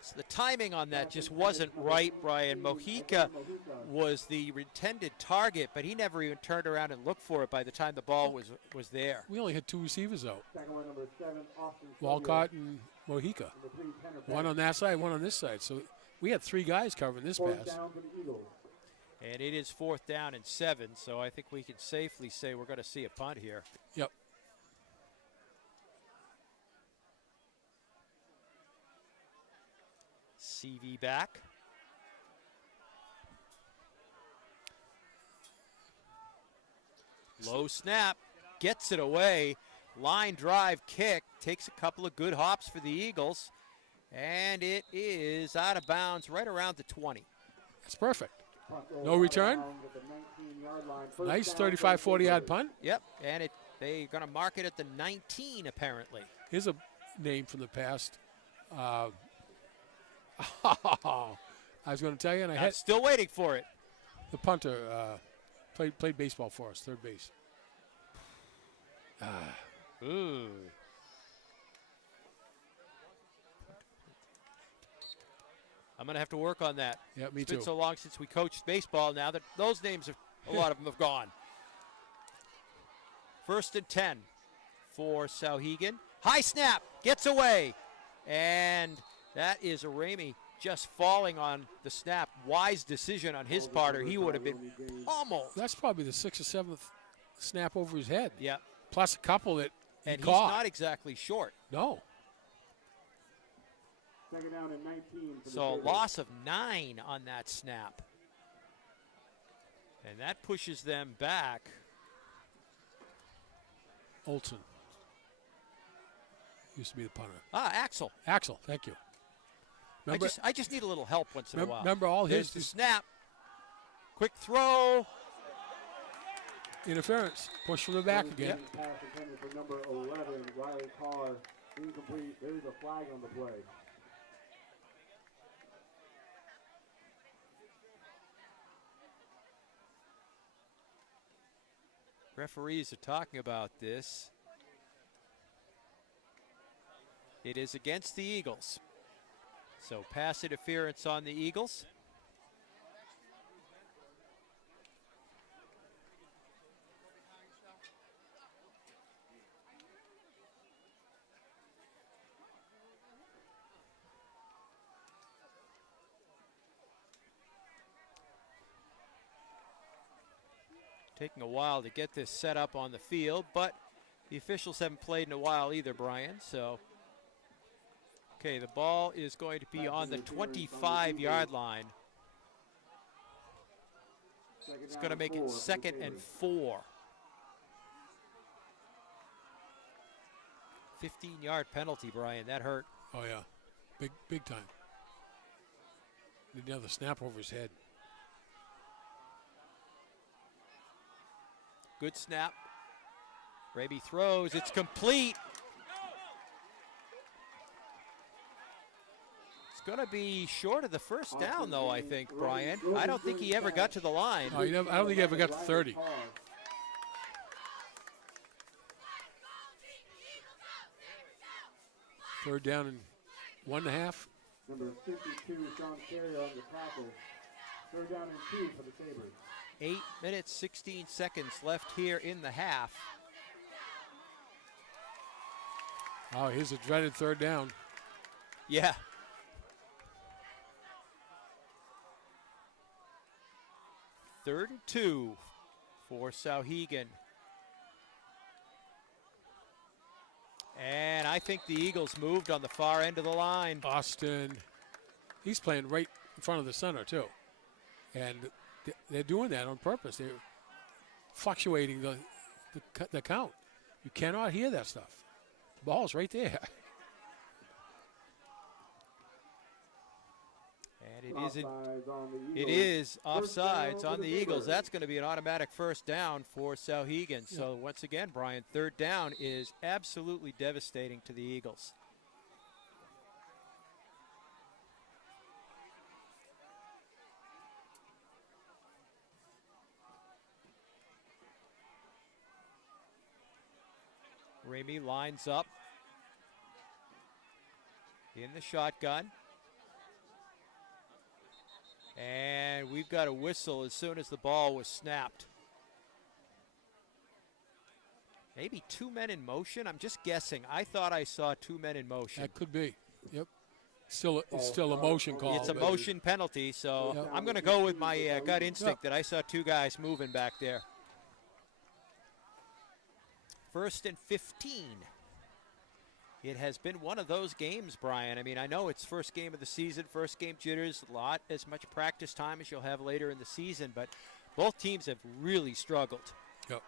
So the timing on that just wasn't right, Brian. Mojica was the intended target, but he never even turned around and looked for it by the time the ball was there. We only had 2 receivers out. Second one, number 7, Austin Walcott and Mojica. Number 3, Tanner One on that side, one on this side. So we had 3 guys covering this Fourth pass. down for the Eagles. And it is 4th down and 7, so I think we can safely say we're going to see a punt here. Yep. CV back. Low snap, gets it away. Line drive kick, takes a couple of good hops for the Eagles. And it is out of bounds right around the 20. That's perfect. Punt No goes return? out of bounds at the 19-yard line. First Nice down 35, for the 40-yard Eagles. punt. Yep, and they're going to mark it at the 19 apparently. Here's a name from the past. I was going to tell you, and I I'm had still waiting for it. the punter played baseball for us, third base. Ooh. I'm going to have to work on that. Yeah, me It's been too. so long since we coached baseball now that those names, a lot of them have gone. 1st and 10 for Sauhegan. High snap, gets away. And that is Ramey just falling on the snap. Wise decision on his part, or he would have been almost. That's probably the 6th or 7th snap over his head. Yeah, Plus a couple that he and he's caught. not exactly short. No. Second down and 19 for the So a Gators. loss of 9 on that snap. And that pushes them back. Olson used to be the punter. Axel. Axel, thank you. Remember, I just need a little help once in a while. remember all There's his the snap. Quick throw. interference. Push from the back again. Pass intended for number 11, Riley Carr. Incomplete. There's a flag on the play. Referees are talking about this. It is against the Eagles. So pass interference on the Eagles. Taking a while to get this set up on the field, but the officials haven't played in a while either, Brian. So, okay, the ball is going to be on the 25-yard line. It's going to make it 2nd and 4. 15-yard penalty, Brian. That hurt. Oh, yeah. Big time. Did another snap over his head. Good snap. Raby throws. It's complete. It's going to be short of the first down, though, I think, Brian. I don't think he ever got to the line. Oh, I don't think he ever got to 30. Third down and 1.5. Number 52, Sean Carey on the tackle. Third down and 2 for the Sabres. 8 minutes, 16 seconds left here in the half. Oh, here's a dreaded third down. Yeah. Third and 2 for Sauhegan. And I think the Eagles moved on the far end of the line. Austin, he's playing right in front of the center, too. And they're doing that on purpose. They're fluctuating the count. You cannot hear that stuff. The ball's right there. And Offsides on the it Eagles. is offsides on the Eagles. That's going to be an automatic first down for Sauhegan. So once again, Brian, third down is absolutely devastating to the Eagles. Ramey lines up in the shotgun. And we've got a whistle as soon as the ball was snapped. Maybe 2 men in motion. I'm just guessing. I thought I saw 2 men in motion. That could be. Yep. It's still a motion call. It's a motion penalty, so Yep. I'm going to go with my gut instinct that I saw 2 guys moving back there. 1st and 15. It has been one of those games, Brian. I mean, I know it's first game of the season, first game jitters, as much practice time as you'll have later in the season, but both teams have really struggled. Yep.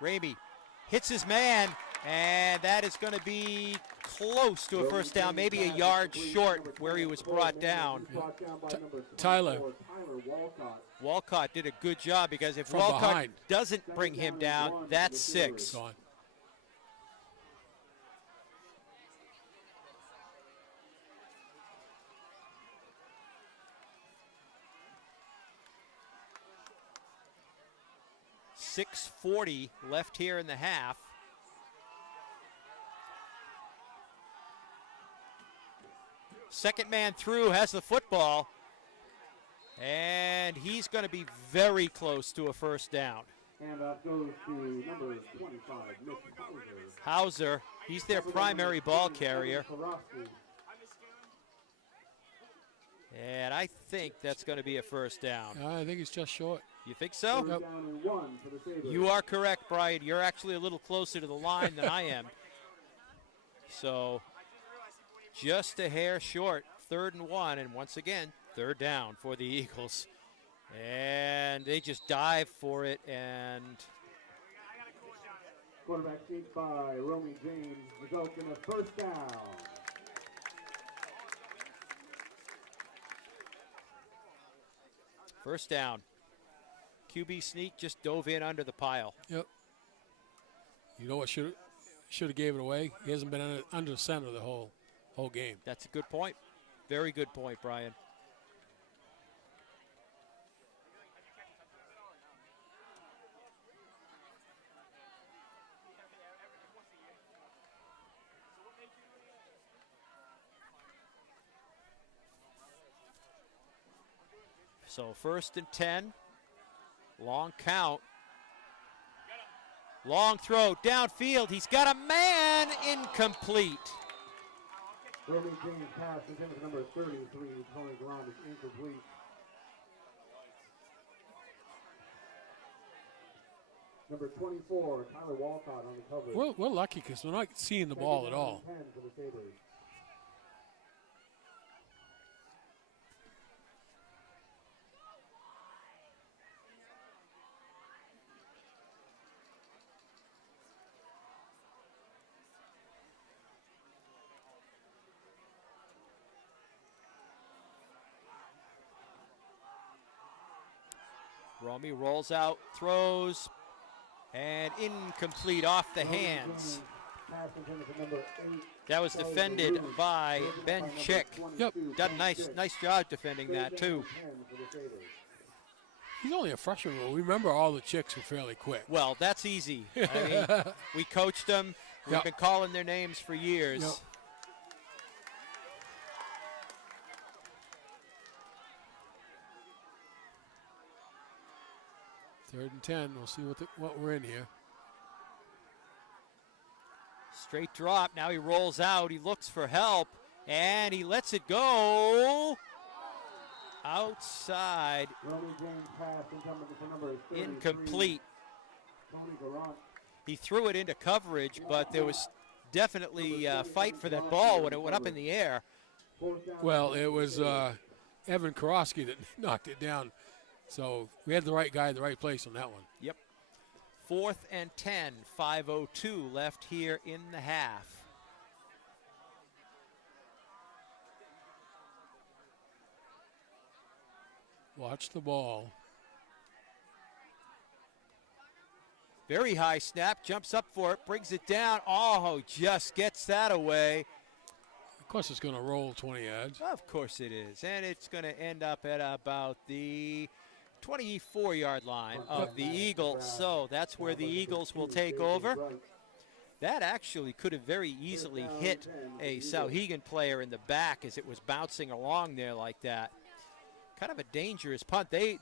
Ramey hits his man, and that is going to be close to a first down, maybe a yard short where he was brought down. Tyler Walcott did a good job, because if From Walcott behind. doesn't bring him down, that's 6. Gone. .640 left here in the half. Second man through has the football, and he's going to be very close to a first down. Handoff goes to number 25, Mitch Hauser. Hauser, he's their primary ball carrier, and I think that's going to be a first down. I think it's just short. You think so? Yep. Down and 1 for the Sabres. You are correct, Brian. You're actually a little closer to the line than I am. So just a hair short, 3rd and 1, and once again, 3rd down for the Eagles. And they just dive for it, and Quarterback sneak by Romy James results in a first down. first down. QB sneak just dove in under the pile. Yep. You know what should have gave it away? He hasn't been under center the whole game. That's a good point. Very good point, Brian. So 1st and 10. Long count. Long throw downfield. He's got a man. Incomplete. Romy James pass intended for number 33, Tony Grant, is incomplete. Number 24, Tyler Walcott on the coverage. We're lucky because we're not seeing the ball at all. 10 for the Sabres. Romy rolls out, throws, and incomplete off the hands. Pass intended for number 8. That was defended by Ben Chick. Yep. Done a nice job defending that too. 10 for the Sabres. He's only a freshman. Well, remember, all the chicks were fairly quick. Well, that's easy. I mean, we coached them. We've Yep. been calling their names for years. Yep. Third and 10. We'll see what we're in here. Straight drop. Now he rolls out. He looks for help, and he lets it go outside. Romy James pass intended for number 33, Incomplete. Tony Grant. He threw it into coverage, but there was definitely a fight for that ball when it went up in the air. Fourth down. Well, it was Evan Karofsky that knocked it down. So we had the right guy in the right place on that one. Yep. 4th and 10, 5:02 left here in the half. Watch the ball. Very high snap, jumps up for it, brings it down. Oh, just gets that away. Of course, it's going to roll 20 yards. Of course it is. And it's going to end up at about the 24-yard line of the Eagles. So that's where the Eagles will take over. That actually could have very easily hit a Sauhegan player in the back as it was bouncing along there like that. Kind of a dangerous punt. They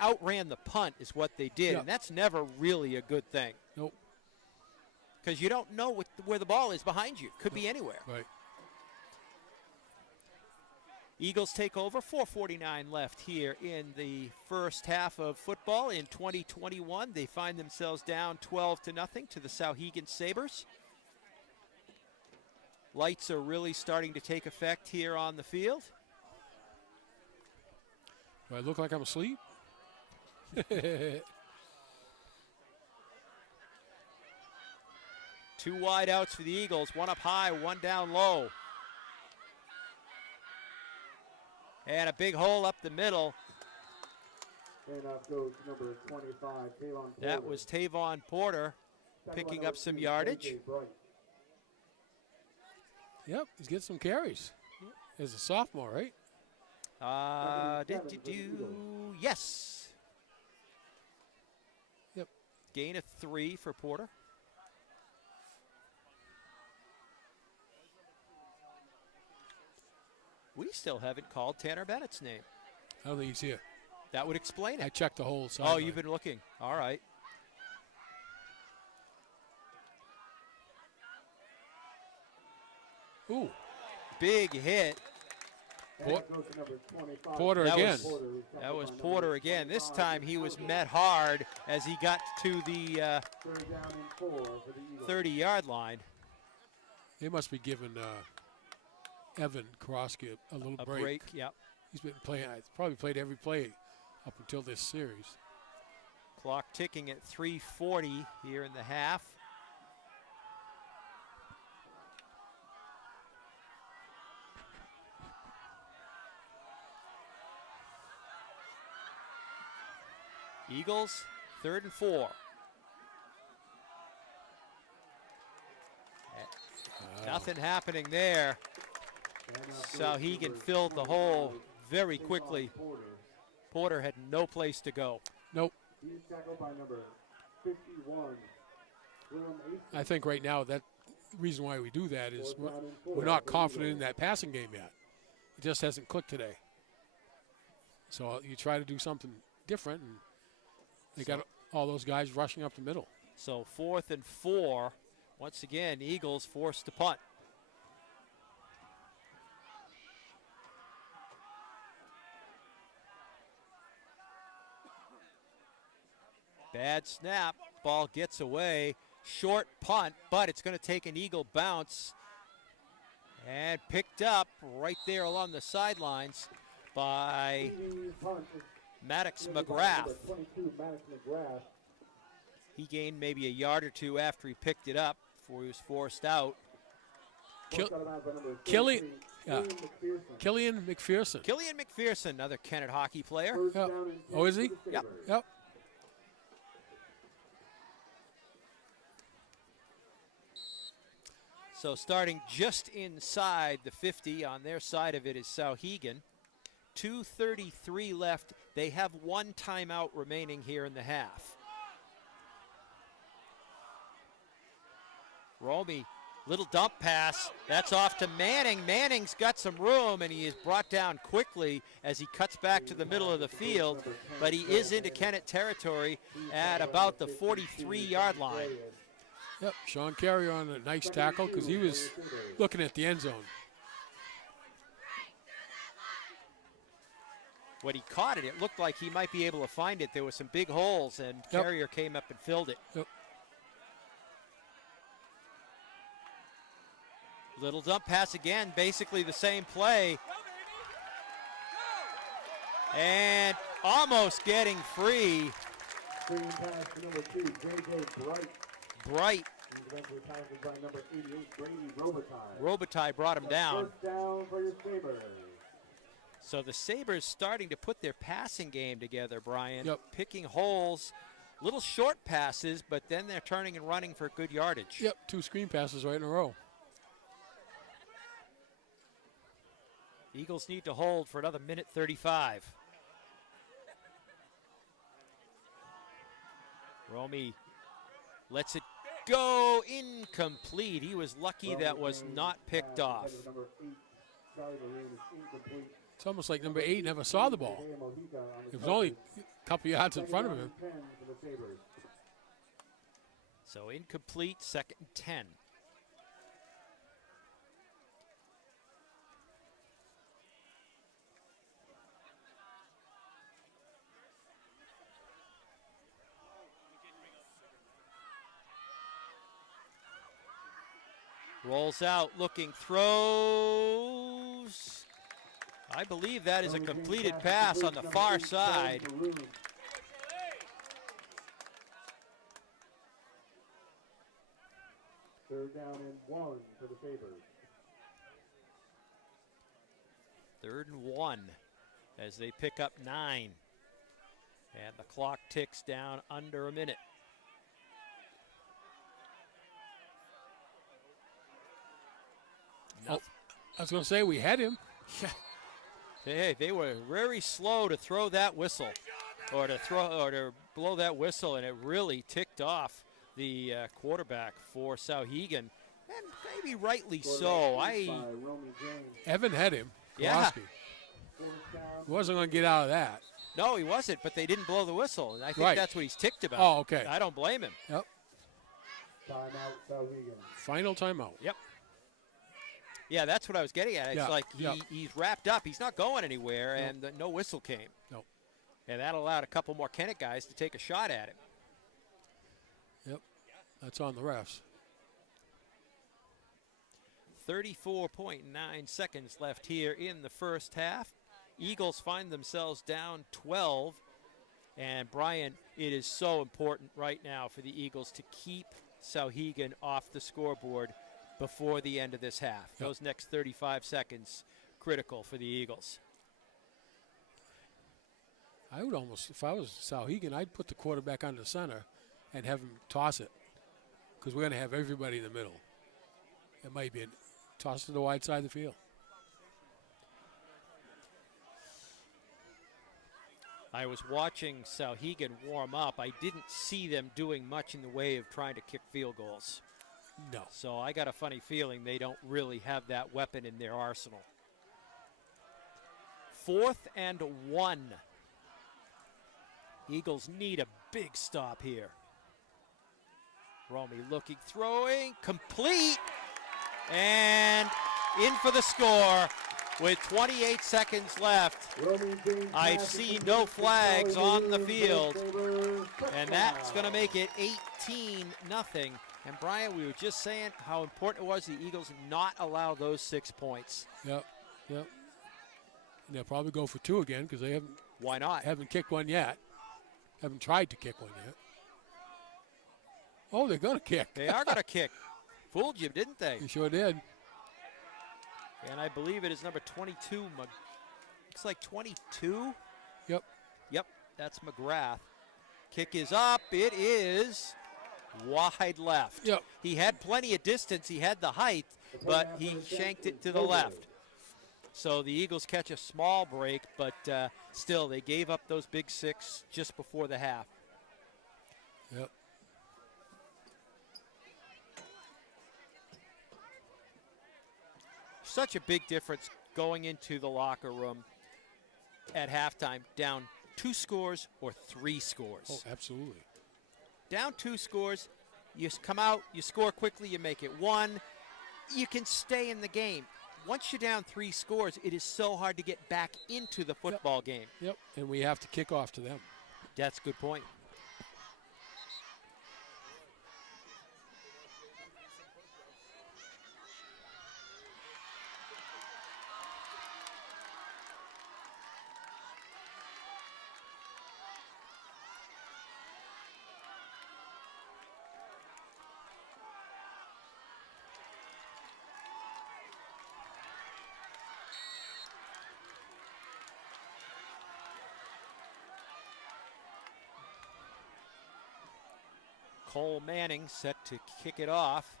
outran the punt is what they did, and that's never really a good thing. Nope. Because you don't know where the ball is behind you. Could be anywhere. Right. Eagles take over. 4:49 left here in the first half of football in 2021. They find themselves down 12-0 to the Sauhegan Sabres. Lights are really starting to take effect here on the field. Do I look like I'm asleep? Two wide outs for the Eagles, one up high, one down low. And a big hole up the middle. And off goes number 25, Tavon Porter. That was Tavon Porter picking up some yardage. Yep, he's getting some carries. As a sophomore, right? Yes. Yep. Gain of 3 for Porter. We still haven't called Tanner Bennett's name. I don't think he's here. That would explain I it. checked the whole side. Oh, you've been looking. All right. Ooh. Big hit. Porter again. That was Porter again. This time he was met hard as he got to the 30-yard line. They must be giving Evan Karosky a little break. Yep. He's been playing, probably played every play up until this series. Clock ticking at 3:40 here in the half. Eagles, 3rd and 4. Nothing happening there. Sauhegan filled the hole very quickly. Porter had no place to go. Nope. He's tackled by number 51. I think right now that the reason why we do that is we're not confident in that passing game yet. It just hasn't clicked today. So you try to do something different, and they got all those guys rushing up the middle. So 4th and 4. Once again, Eagles forced to punt. Bad snap. Ball gets away. Short punt, but it's going to take an Eagle bounce. And picked up right there along the sidelines by Maddox McGrath. He gained maybe a yard or two after he picked it up before he was forced out. Killian McPherson. Killian McPherson, another Kennett hockey player. Yep. Oh, is he? Yep. Yep. So starting just inside the 50 on their side of it is Sauhegan. 2:33 left. They have one timeout remaining here in the half. Romy, little dump pass. That's off to Manning. Manning's got some room, and he is brought down quickly as he cuts back to the middle of the field. But he is into Kennett territory at about the 43-yard line. Yep, Sean Carey on a nice tackle because he was looking at the end zone. When he caught it, it looked like he might be able to find it. There were some big holes, and Carrier came up and filled it. Yep. Little dump pass again, basically the same play. And almost getting free. Screen pass to number 2, J.J. Bright. Eventually tackled by number 88, Brady Robitaille. Robitaille brought him down. First down for your Sabres. So the Sabres starting to put their passing game together, Brian. Yep. Picking holes, little short passes, but then they're turning and running for good yardage. Yep, 2 screen passes right in a row. Eagles need to hold for another minute 35. Romy lets it go. Incomplete. He was lucky that was not picked off. Number 8, Charlie Maroon, is incomplete. It's almost like number 8 never saw the ball. It was only a couple yards in front of him. 10 for the Sabres. So incomplete, 2nd and 10. Rolls out, looking, throws. I believe that is a completed pass on the far side. Third down and 1 for the Sabres. 3rd and 1 as they pick up 9. And the clock ticks down under a minute. Oh, I was going to say we had him. Hey, they were very slow to throw that whistle, or to blow that whistle, and it really ticked off the quarterback for Sauhegan, and maybe rightly so. Evan had him. Yeah. Kowalski. He wasn't going to get out of that. No, he wasn't, but they didn't blow the whistle, and I think Right. that's what he's ticked about. Oh, okay. I don't blame him. Yep. Timeout, Sauhegan. Final timeout. Yep. Yeah, that's what I was getting at. It's Yeah, like yeah. he's wrapped up. He's not going anywhere, and no whistle came. Nope. And that allowed a couple more Kennett guys to take a shot at him. Yep. That's on the refs. 34.9 seconds left here in the first half. Eagles find themselves down 12. And Brian, it is so important right now for the Eagles to keep Sauhegan off the scoreboard before the end of this half. Yep. Those next 35 seconds, critical for the Eagles. I would almost, if I was Sauhegan, I'd put the quarterback under center and have him toss it, because we're going to have everybody in the middle. It might be a toss to the wide side of the field. I was watching Sauhegan warm up. I didn't see them doing much in the way of trying to kick field goals. No. So I got a funny feeling they don't really have that weapon in their arsenal. 4th and 1. Eagles need a big stop here. Romy looking, throwing, complete, and in for the score with 28 seconds left. I see no flags on the field, and that's going to make it 18-0. And Brian, we were just saying how important it was the Eagles not allow those 6 points. Yep. Yep. And they'll probably go for 2 again, because they haven't. Why not? Haven't kicked one yet. Haven't tried to kick one yet. Oh, they're going to kick. They are going to kick. Fooled you, didn't they? They sure did. And I believe it is number 22. Looks like 22. Yep. Yep, that's McGrath. Kick is up. It is wide left. Yep. He had plenty of distance. He had the height, but he shanked it to the left. So the Eagles catch a small break, but still they gave up those big 6 just before the half. Yep. Such a big difference going into the locker room at halftime, down 2 scores or 3 scores. Oh, absolutely. Down 2 scores, you come out, you score quickly, you make it 1. You can stay in the game. Once you're down 3 scores, it is so hard to get back into the football game. Yep. And we have to kick off to them. That's a good point. Cole Manning set to kick it off.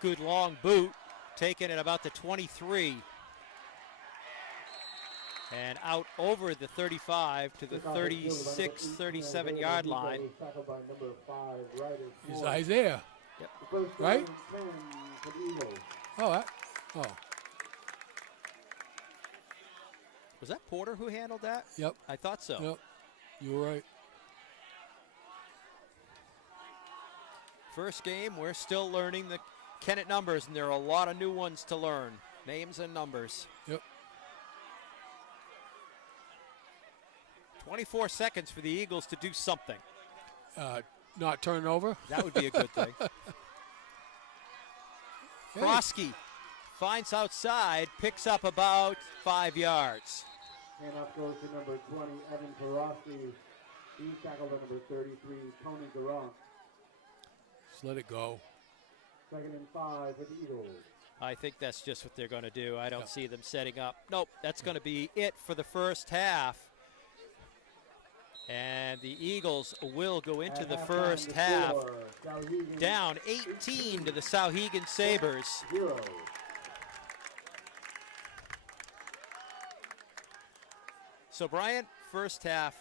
Good long boot, taken at about the 23. And out over the 35 to the 36, 37-yard line. Is Isaiah. Yep. Right? Oh, oh. Was that Porter who handled that? Yep. I thought so. Yep. You were right. First game, we're still learning the Kennett numbers, and there are a lot of new ones to learn. Names and numbers. Yep. 24 seconds for the Eagles to do something. Not turn over. That would be a good thing. Hey. Krosky finds outside, picks up about 5 yards. Handoff goes to number 20, Evan Karofsky. He's tackled at number 33, Tony Garant. Just let it go. 2nd and 5 for the Eagles. I think that's just what they're going to do. I don't see them setting up. Nope, that's going to be it for the first half. And the Eagles will go into the first half down 18 to the Souhegan Sabres. 0. So, Brian, first half,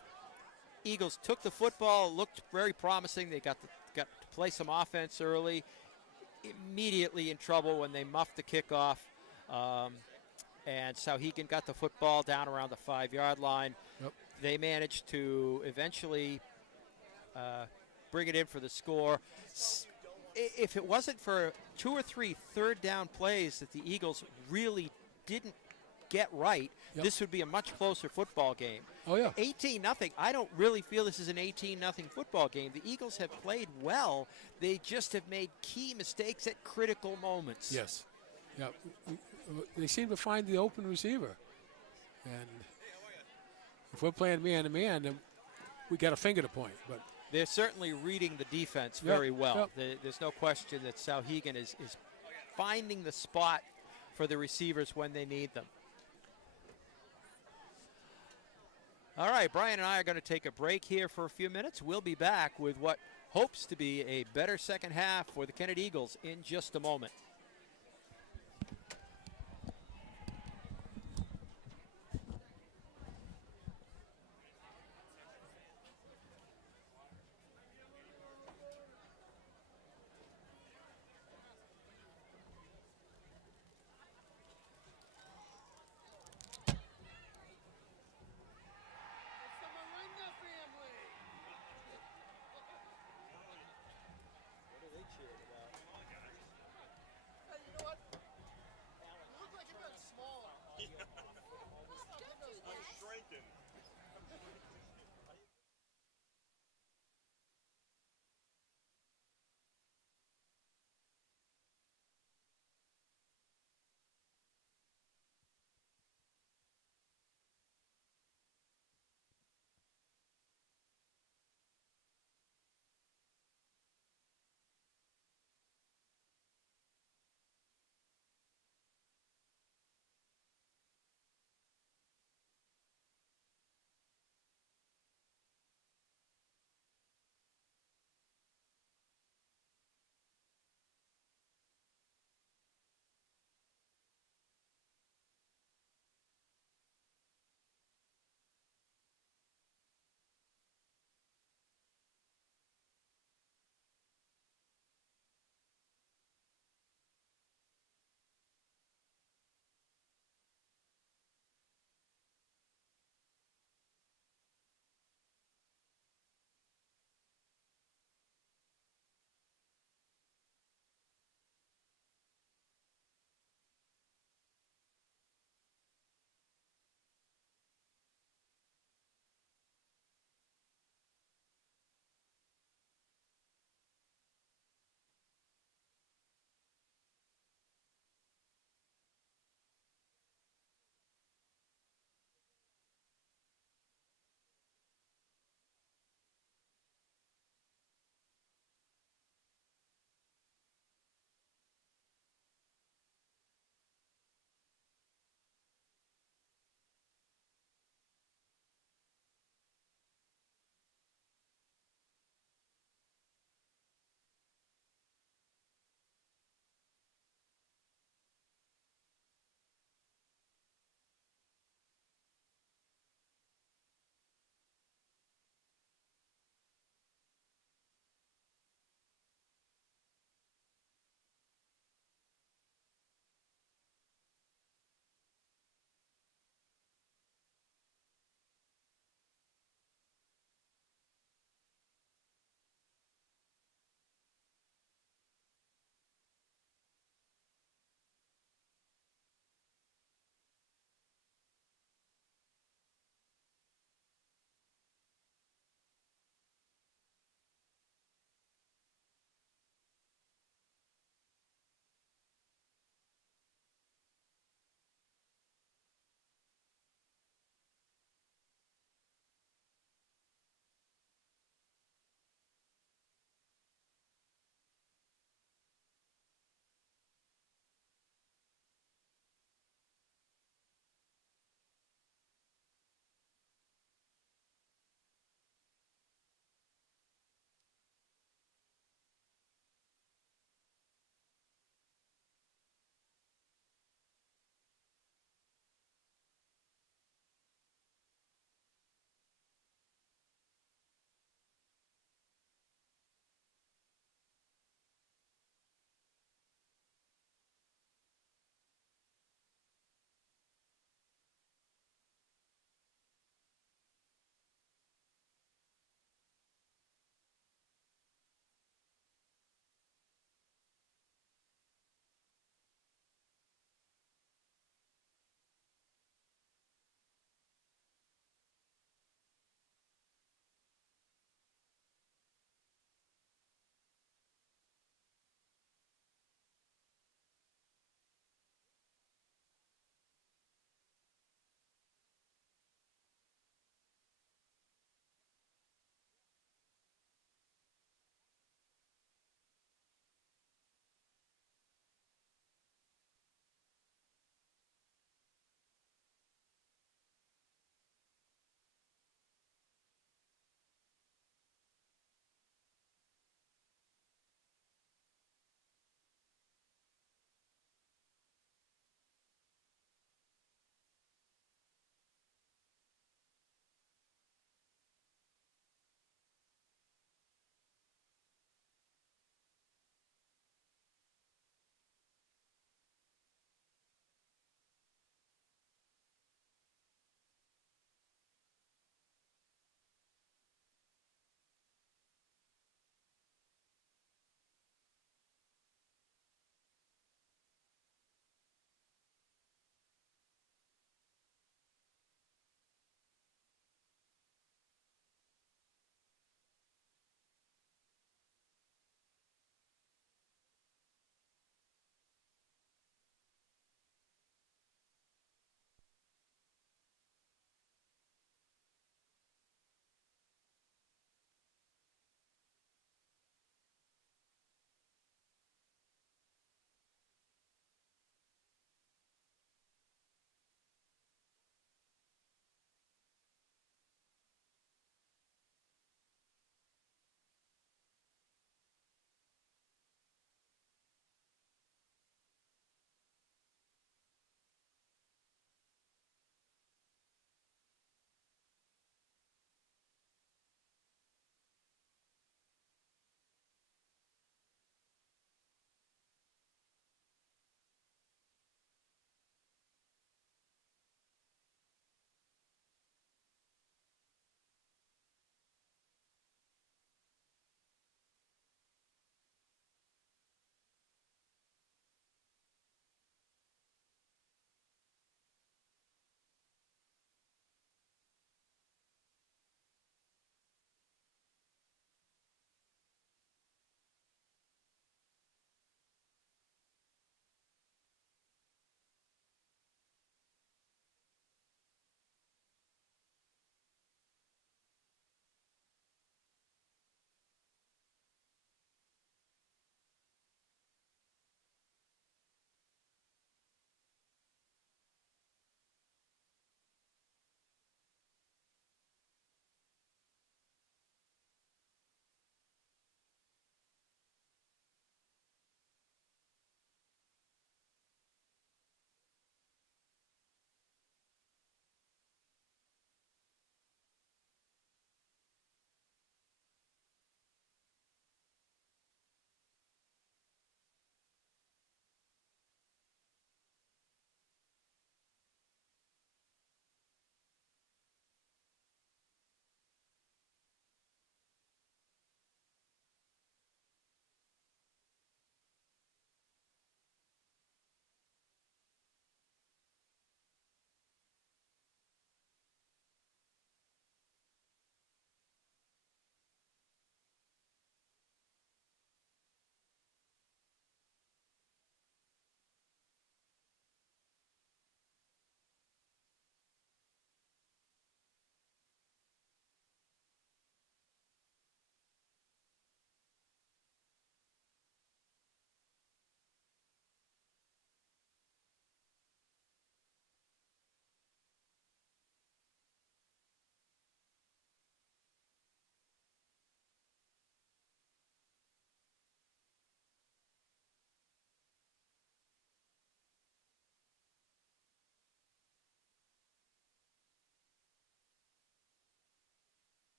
Eagles took the football, looked very promising. They got to play some offense early. Immediately in trouble when they muffed the kickoff. And Souhegan got the football down around the 5-yard line. Yep. They managed to eventually bring it in for the score. If it wasn't for 2 or 3 third down plays that the Eagles really didn't get right, Yep. this would be a much closer football game. Oh, yeah. 18-0. I don't really feel this is an 18-0 football game. The Eagles have played well. They just have made key mistakes at critical moments. Yes. Yeah. They seem to find the open receiver. And if we're playing man-to-man, then we got a finger to point. But they're certainly reading the defense very well. Yep. There's no question that Souhegan is finding the spot for the receivers when they need them. All right, Brian and I are going to take a break here for a few minutes. We'll be back with what hopes to be a better second half for the Kennett Eagles in just a moment.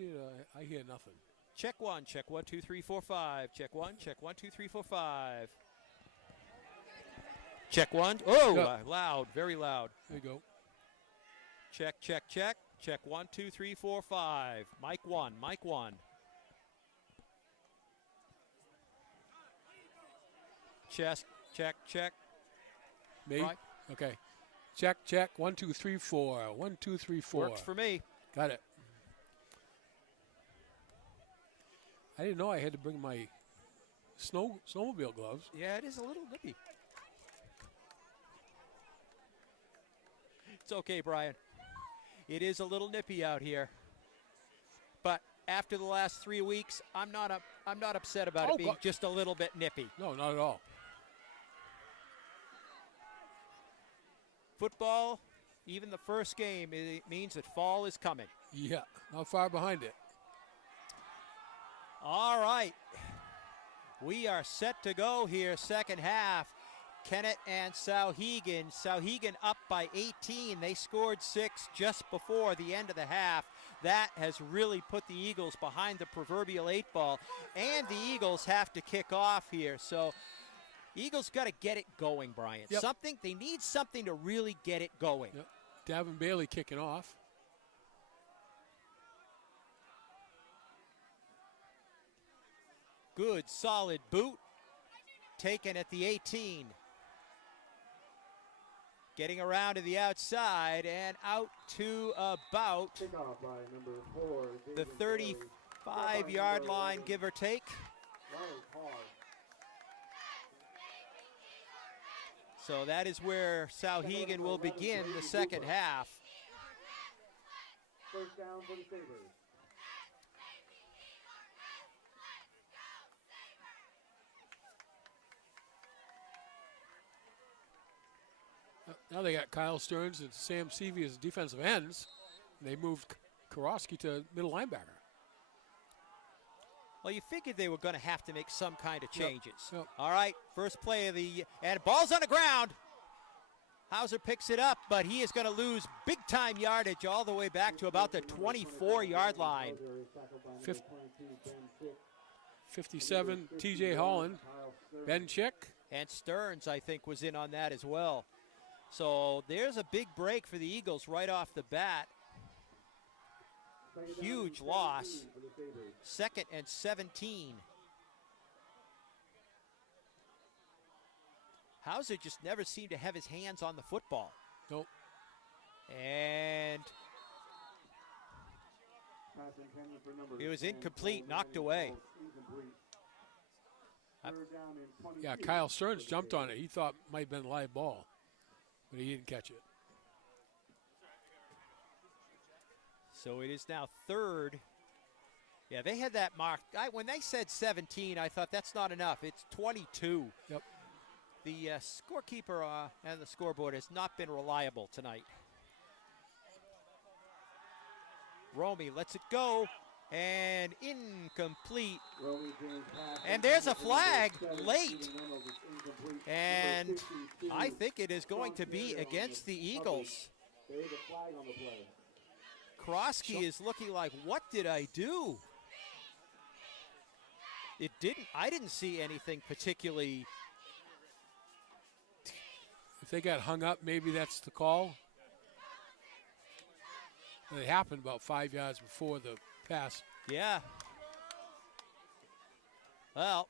did I hear nothing? Check 1, check 1, 2, 3, 4, 5. Check 1, check 1, 2, 3, 4, 5. Check 1. Oh, Yeah. loud, very loud. There you go. Check, check, check. Check 1, 2, 3, 4, 5. Mic 1, mic 1. Chest, check, check. Me? Right. Okay. Check, check. 1, 2, 3, 4. 1, 2, 3, 4. Works for me. Got it. I didn't know I had to bring my snowmobile gloves. Yeah, it is a little nippy. It's okay, Brian. It is a little nippy out here. But after the last 3 weeks, I'm not upset about it being just a little bit nippy. No, not at all. Football, even the first game, it means that fall is coming. Yeah, not far behind it. All right. We are set to go here, second half. Kennett and Sauhegan. Sauhegan up by 18. They scored 6 just before the end of the half. That has really put the Eagles behind the proverbial 8 ball. And the Eagles have to kick off here. So Eagles got to get it going, Brian. Yep. They need something to really get it going. Yep. Davin Bailey kicking off. Good, solid boot. Taken at the 18. Getting around to the outside and out to about Kickoff by number 4. the 35-yard line, give or take. So that is where Sauhegan will begin the second half. First down for the Sabres. Now they got Kyle Stearns and Sam Seavey as defensive ends. And they moved Karofsky to middle linebacker. Well, you figured they were going to have to make some kind of changes. Yep. All right, first play of the, and ball's on the ground. Hauser picks it up, but he is going to lose big-time yardage all the way back to about the 24-yard line. 57, T.J. Holland, Ben Chick. And Stearns, I think, was in on that as well. So there's a big break for the Eagles right off the bat. Huge loss. 2nd and 17. Hauser just never seemed to have his hands on the football. Nope. And it was incomplete, knocked away. Yeah, Kyle Stearns jumped on it. He thought it might have been a live ball, but he didn't catch it. So it is now 3rd. Yeah, they had that marked. When they said 17, I thought that's not enough. It's 22. Yep. The scorekeeper and the scoreboard has not been reliable tonight. Romy lets it go, and incomplete. And there's a flag late. And I think it is going to be against the Eagles. Krosky is looking like, what did I do? I didn't see anything particularly. If they got hung up, maybe that's the call. It happened about 5 yards before the pass. Yeah. Well,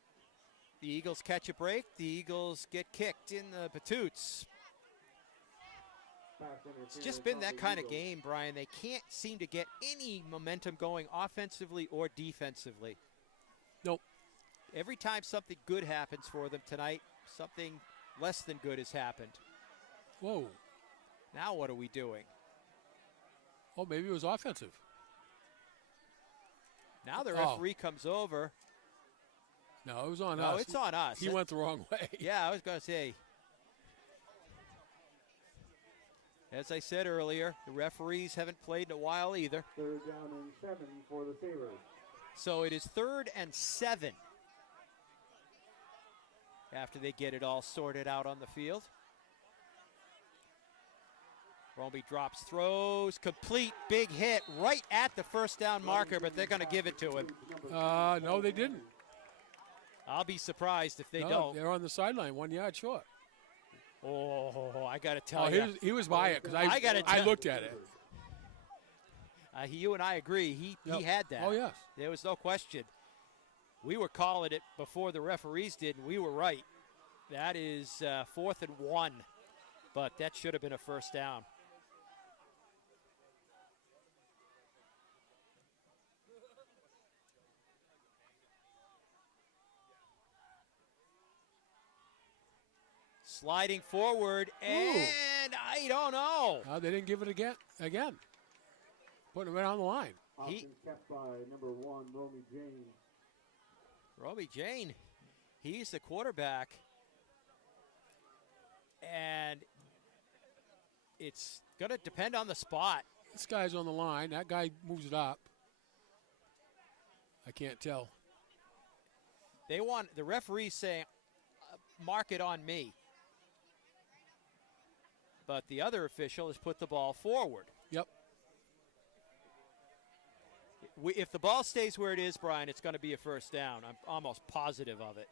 the Eagles catch a break. The Eagles get kicked in the patoots. It's just been that kind of game, Brian. They can't seem to get any momentum going offensively or defensively. Nope. Every time something good happens for them tonight, something less than good has happened. Whoa. Now what are we doing? Oh, maybe it was offensive. Now the referee comes over. No, it was on No, us. it's on us. He went the wrong way. Yeah, I was going to say. As I said earlier, the referees haven't played in a while either. 3rd down and 7 for the Sabres. So it is 3rd and 7 after they get it all sorted out on the field. Roby drops, throws, complete, big hit right at the first down marker, but they're going to give it to him. No, they didn't. I'll be surprised if they No, don't. they're on the sideline, 1 yard short. Oh, I got to tell you. He was by it because gotta I tell- looked at it. You and I agree. He had that. Oh, yes. There was no question. We were calling it before the referees did, and we were right. That is 4th and 1, but that should have been a first down. Sliding forward, and I don't know. They didn't give it again. Putting it right on the line. Option kept by number 1, Romy Jane. Roby Jane, he's the quarterback. And it's going to depend on the spot. This guy's on the line. That guy moves it up. I can't tell. They want the referees saying, mark it on me. But the other official has put the ball forward. Yep. If the ball stays where it is, Brian, it's going to be a first down. I'm almost positive of it.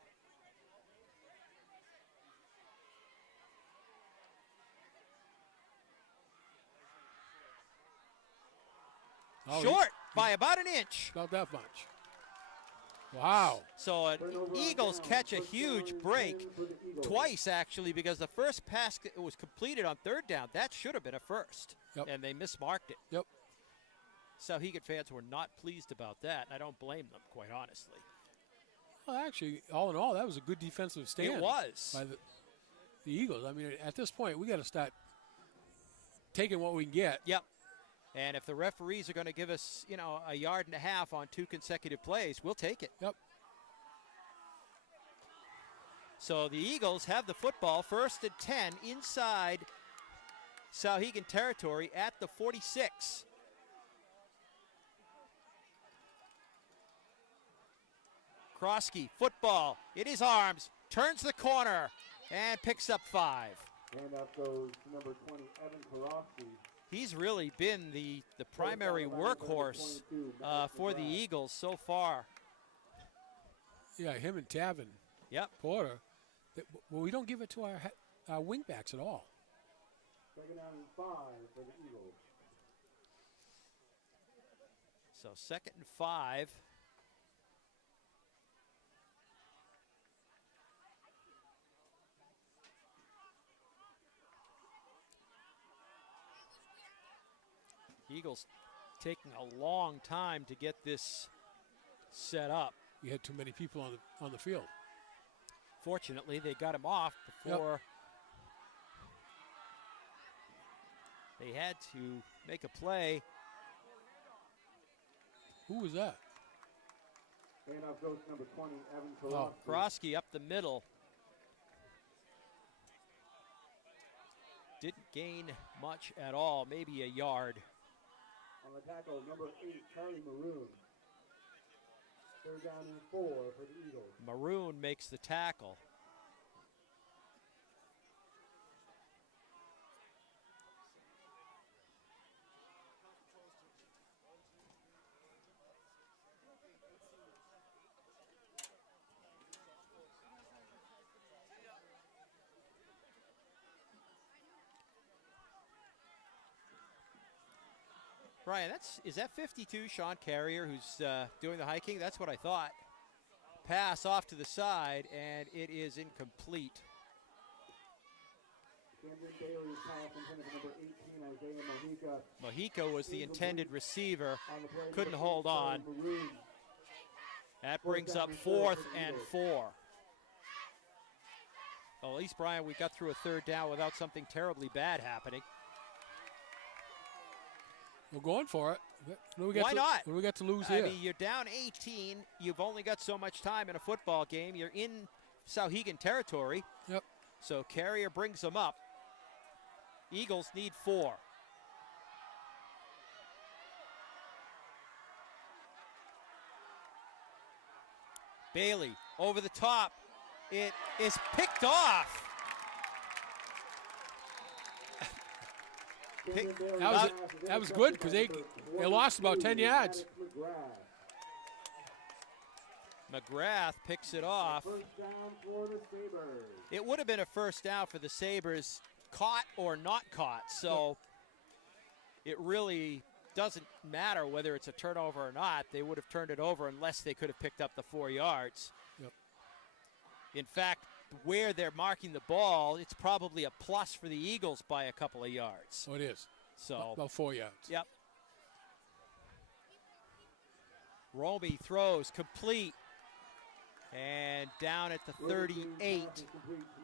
Short by about an inch. About that much. Wow. So Eagles catch a huge break twice, actually, because the first pass that was completed on 3rd down, that should have been a first. Yep. And they mismarked it. Yep. Sauhegan fans were not pleased about that, and I don't blame them, quite honestly. Well, actually, all in all, that was a good defensive stand. It was. By the Eagles. I mean, at this point, we got to start taking what we can get. Yep. And if the referees are going to give us, a yard and a half on 2 consecutive plays, we'll take it. Yep. So the Eagles have the football, 1st and 10 inside Sauhegan territory at the 46. Krosky, football, it is arms, turns the corner, and picks up 5. And up goes number 20, Evan Karofsky. He's really been the primary workhorse for the Eagles so far. Yeah, him and Tavin. Yep. Porter. Well, we don't give it to our wingbacks at all. 2nd down and 5 for the Eagles. So 2nd and 5. Eagles taking a long time to get this set up. We had too many people on the field. Fortunately, they got him off before they had to make a play. Who was that? And up goes number 20, Evan Oh, Karofsky. Krosky up the middle. Didn't gain much at all, maybe a yard. On the tackle, number 8, Charlie Maroon. 3rd down and 4 for the Eagles. Maroon makes the tackle. Brian, is that 52 Sean Carrier who's doing the hiking? That's what I thought. Pass off to the side, and it is incomplete. Camden Bailey's pass intended for number 18, Isaiah Mojica. Mojica was the intended receiver. On the play, Couldn't number hold 8, Charlie on. Maroon. That brings up 4th and 4. Well, at least, Brian, we got through a 3rd down without something terribly bad happening. We're going for it. Why not? What do we got to lose I here? mean, you're down 18. You've only got so much time in a football game. You're in Sauhegan territory. Yep. So Carrier brings them up. Eagles need 4. Bailey over the top. It is picked off. That was good because they lost about 10 yards. McGrath picks it off. First down for the Sabres. It would have been a first down for the Sabres, caught or not caught. So it really doesn't matter whether it's a turnover or not. They would have turned it over unless they could have picked up the 4 yards. Yep. In fact, where they're marking the ball, it's probably a plus for the Eagles by a couple of yards. Oh, it is. So about 4 yards. Yep. Romy throws complete. And down at the 38.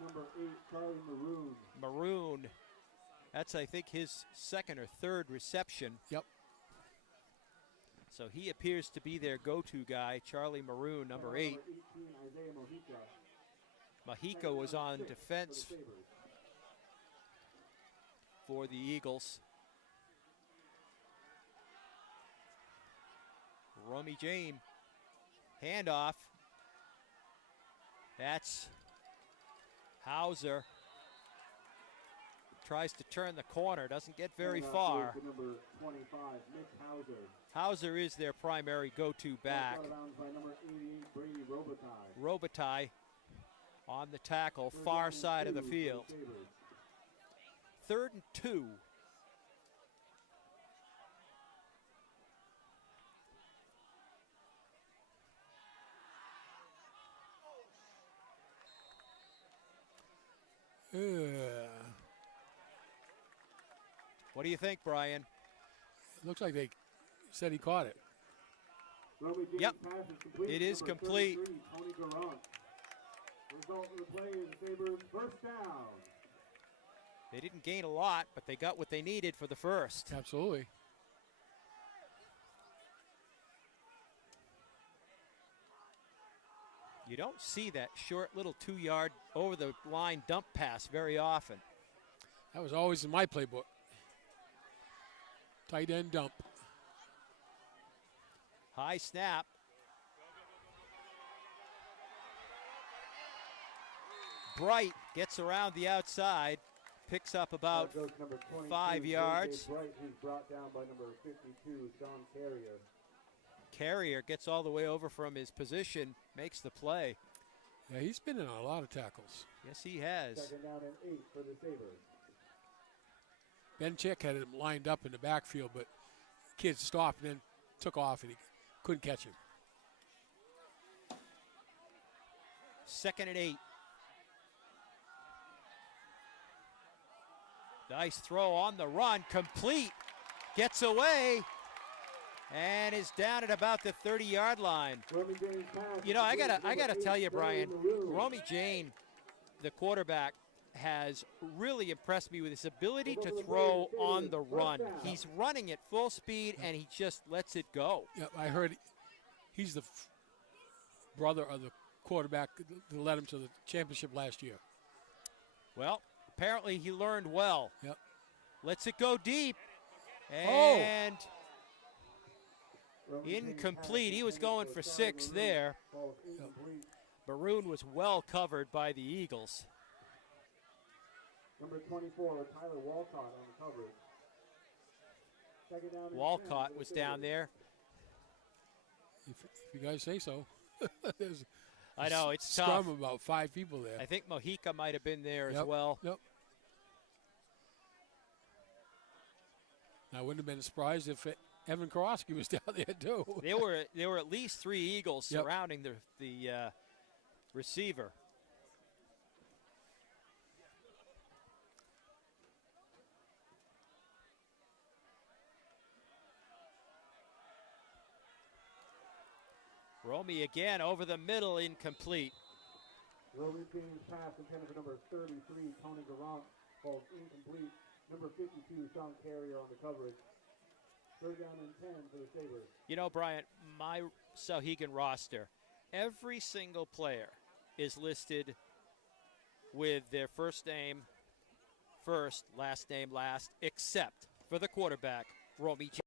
Number 8, Charlie Maroon. Maroon. That's, I think, his second or third reception. Yep. So he appears to be their go-to guy, Charlie Maroon, number 8. 18, Isaiah Mojica. Mahika was on defense for the Eagles. Romy James, handoff. That's Hauser. Tries to turn the corner, doesn't get very far. Number 25, Nick Hauser. Hauser is their primary go-to back. By number 88, Brady Robitaille. Robitaille on the tackle, far side of the field. 3rd and 2. What do you think, Brian? Looks like they said he caught it. Yep, it is complete. Tony Garant. Result of the play is the Sabres' first down. They didn't gain a lot, but they got what they needed for the first. Absolutely. You don't see that short little 2-yard over the line dump pass very often. That was always in my playbook. Tight end dump. High snap. Bright gets around the outside, picks up about 5 yards. Bright, who's brought down by number 52, Sean Carrier. Carrier gets all the way over from his position, makes the play. Yeah, he's been in a lot of tackles. Yes, he has. Second down and 8 for the Sabres. Ben Chick had him lined up in the backfield, but kid stopped and then took off, and he couldn't catch him. 2nd and 8. Nice throw on the run, complete. Gets away and is down at about the 30-yard line. You know, I gotta tell you, Brian, Romy Jane, the quarterback, has really impressed me with his ability to throw on the run. He's running at full speed, and he just lets it go. Yeah, I heard he's the brother of the quarterback that led him to the championship last year. Well, apparently he learned well. Yep. Lets it go deep, and incomplete. He was going for 6 there. Yep. Maroon was well covered by the Eagles. Number 24, Tyler Walcott on the coverage. Second down and Walcott 10 was down there. If you guys say so. There's I know, it's scrum tough. of about 5 people there. I think Mojica might have been there as Yep, well. Yep. I wouldn't have been surprised if Evan Karofsky was down there too. There were at least 3 Eagles Yep. surrounding the receiver. Romy again over the middle, incomplete. Romy James pass intended for number 33, Tony Garant, falls incomplete. Number 52, Sean Carrier on the coverage. Third down and 10 for the Sabres. You know, Brian, my Sauhegan roster, every single player is listed with their first name first, last name last, except for the quarterback, Romy James.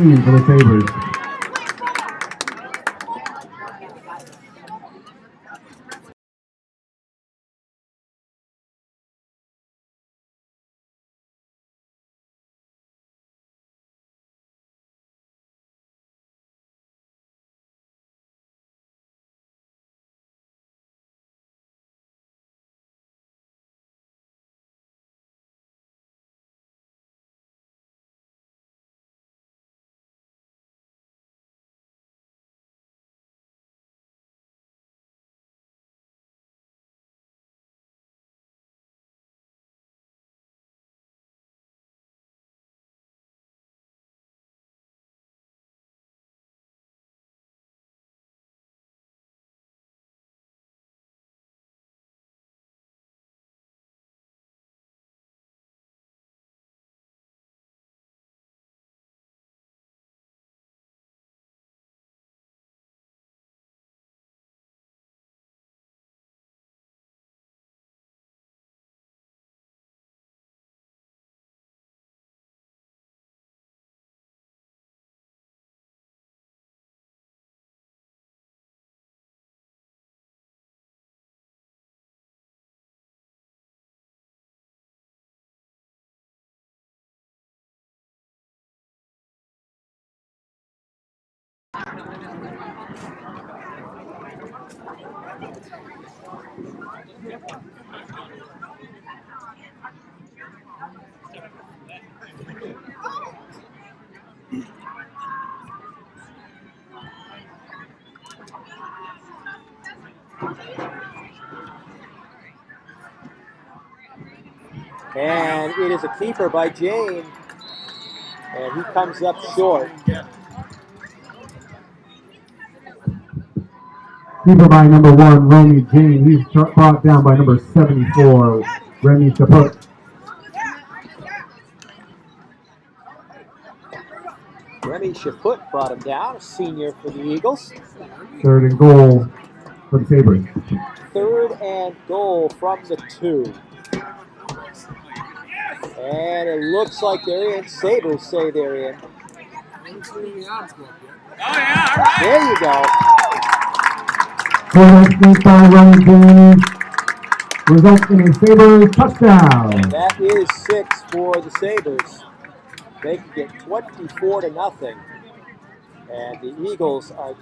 19 for the Sabres. And it is a keeper by Jane. And he comes up short. Keeper by number 1, Romy Jane. He's brought down by number 74, Remy Chaput. Remy Chaput brought him down, a senior for the Eagles. 3rd and goal for the Sabres. 3rd and goal from the 2. And it looks like they're in. Sabres say they're in. There you go. Quarterback by Romy Jane results in a Sabres touchdown. That is 6 for the Sabres. They can get 24-0. And the Eagles are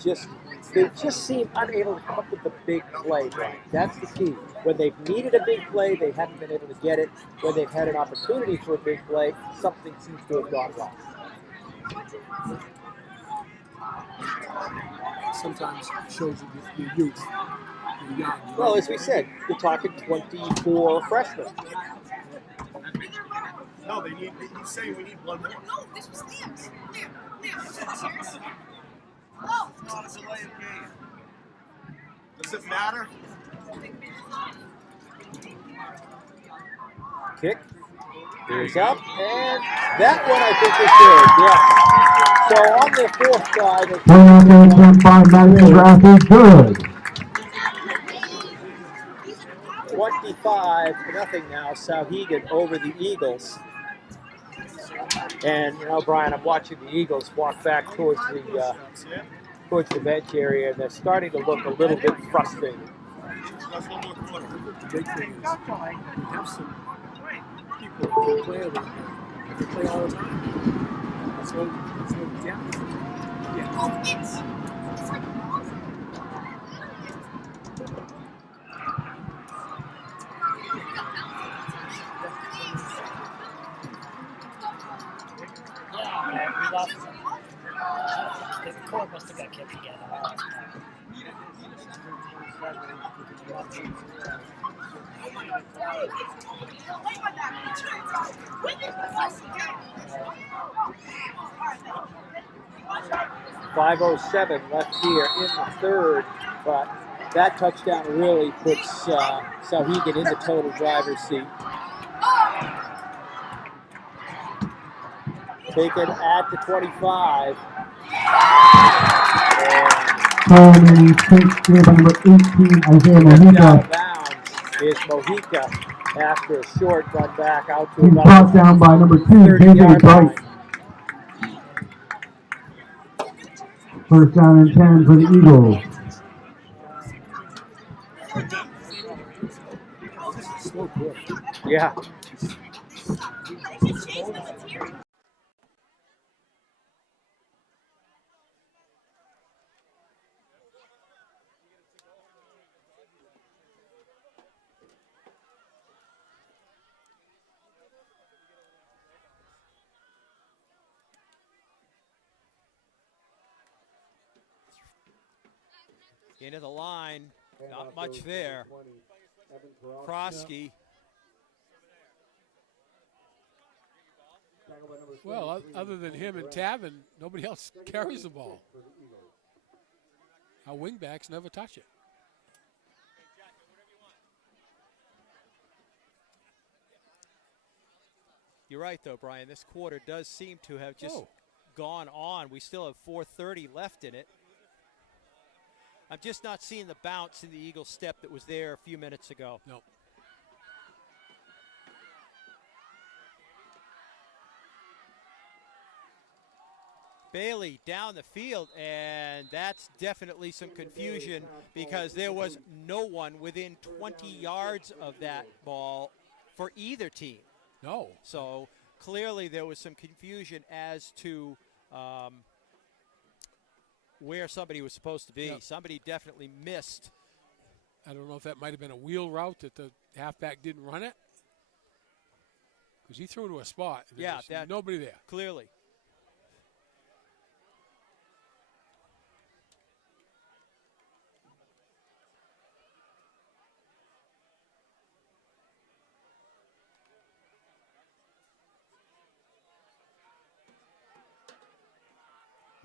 they just seem unable to come up with the big play, Brian. That's the key. When they've needed a big play, they haven't been able to get it. When they've had an opportunity for a big play, something seems to have gone wrong. Sometimes it shows you the youth. The young. Well, as we said, you're talking 24 freshmen. No, he's saying we need one more. No, this was Liam's. Liam. Oh, it's not a delay of game. Does it matter? Kick is up, and that one I think is good, yes. So on the 4th drive, by Madison Rath is good. 25-0 now, Sauhegan over the Eagles. And, Brian, I'm watching the Eagles walk back towards the bench area, and they're starting to look a little bit frustrated. The big thing is we have some people who can play a little bit. They play all the time. So depth. Yeah. We lost some. The cord must have got kept together. 5:07 left here in the 3rd, but that touchdown really puts Sauhegan in the total driver's seat. Taken at the 25. Coleman takes by number 18, Isaiah Out Mojica. of bounds is Mojica after a short run back out to He's about brought down by number 2, 30 JJ yard Bright. line. First down and 10 for the Eagles. So good. Yeah. Into the line, not Handoff much goes there. number 20, Evan Karofsky. Krosky, Tackle by number Well, 33, other than Tony him and Durant. Tavin, nobody else Second carries the down and ball. 6 for the Eagles. Our wingbacks never touch it. you're right though, Brian. This quarter does seem to have just Oh. gone on. We still have 4:30 left in it. I'm just not seeing the bounce in the Eagles' step that was there a few minutes ago. No. Bailey down the field, and that's definitely some confusion because there was no one within 20 yards of that ball for either team. No. So clearly there was some confusion as to where somebody was supposed to be. Yep. Somebody definitely missed. I don't know if that might have been a wheel route that the halfback didn't run it. Because he threw to a spot. And there Yeah, was nobody there. Clearly.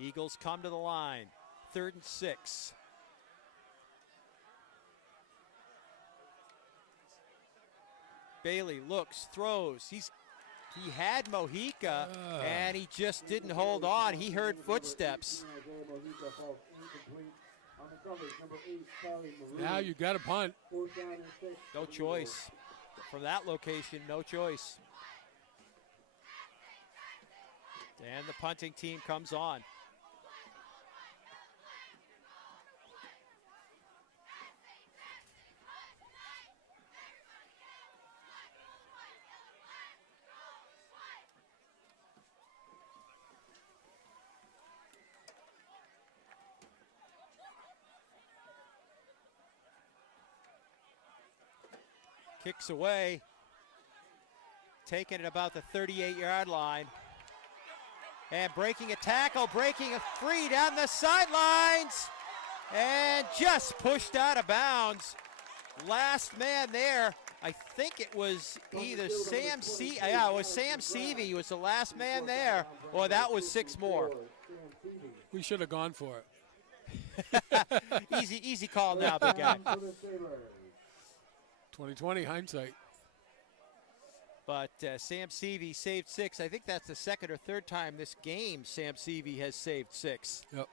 Eagles come to the line. 3rd and 6. Bailey looks, throws. He had Mojica, and he just didn't hold on. He heard footsteps. Isaiah Mojica falls incomplete on the coverage. Number 8, Charlie Maroon. Now you got a punt. Fourth down and 6 No for the Eagles. choice. From that location, no choice. And the punting team comes on. Kicks away. Taken at about the 38-yard line. And breaking a tackle, breaking a free down the sidelines. And just pushed out of bounds. Last man there, I think it was either Sam Seavey. Yeah, it was Sam Seavey was the last man there. Or that was 6 more. We should have gone for it. Easy call now, big guy. 2020 hindsight. But Sam Seavey saved 6. I think that's the 2nd or 3rd time this game Sam Seavey has saved 6. Yep.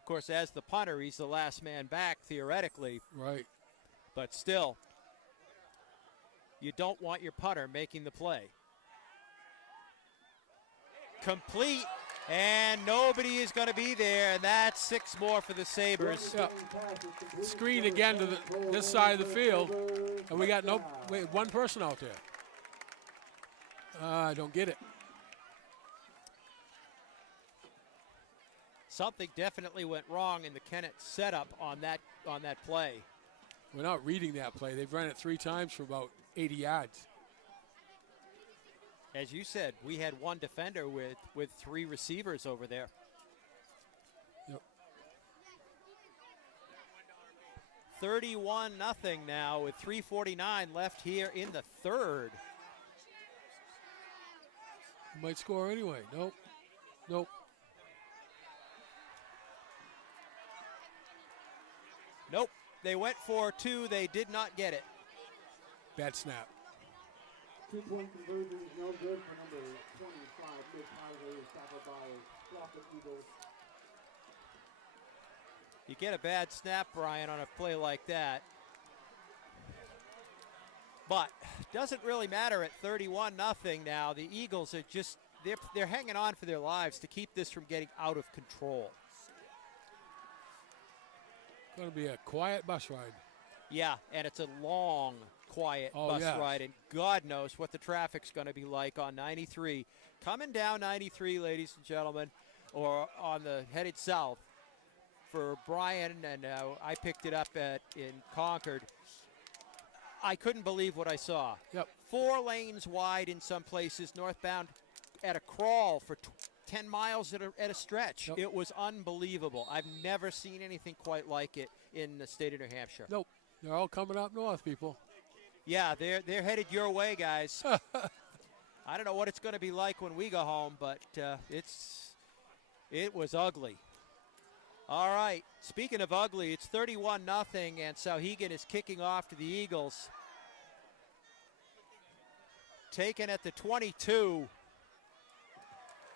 Of course, as the punter, he's the last man back theoretically. Right. But still, you don't want your punter making the play. Complete, and nobody is going to be there, and that's 6 more for the Sabres. Yep. Screen again to this side of the field, and we got one person out there. I don't get it. Something definitely went wrong in the Kennett setup on that play. We're not reading that play. They've run it 3 times for about 80 yards. As you said, we had one defender with 3 receivers over there. Yep. 31-0 now with 3:49 left here in the 3rd. Might score anyway. Nope. Nope. Nope. They went for 2. They did not get it. Bad snap. 2-point conversion is no good for number 25, Mitch Heiser, tackled by Flocker Eagles. You get a bad snap, Brian, on a play like that. But doesn't really matter at 31-0 now. The Eagles are just they're hanging on for their lives to keep this from getting out of control. Going to be a quiet bus ride. Yeah, and it's a long, quiet bus yes. ride, and God knows what the traffic's going to be like on 93. Coming down 93, ladies and gentlemen, or on the headed south for Brian, and I picked it up in Concord. I couldn't believe what I saw. Yep. 4 lanes wide in some places, northbound at a crawl for 10 miles at a stretch. Yep. It was unbelievable. I've never seen anything quite like it in the state of New Hampshire. Nope. They're all coming up north, people. Yeah, they're headed your way, guys. I don't know what it's going to be like when we go home, but it was ugly. All right, speaking of ugly, it's 31-0, and Sauhegan is kicking off to the Eagles. Taken at the 22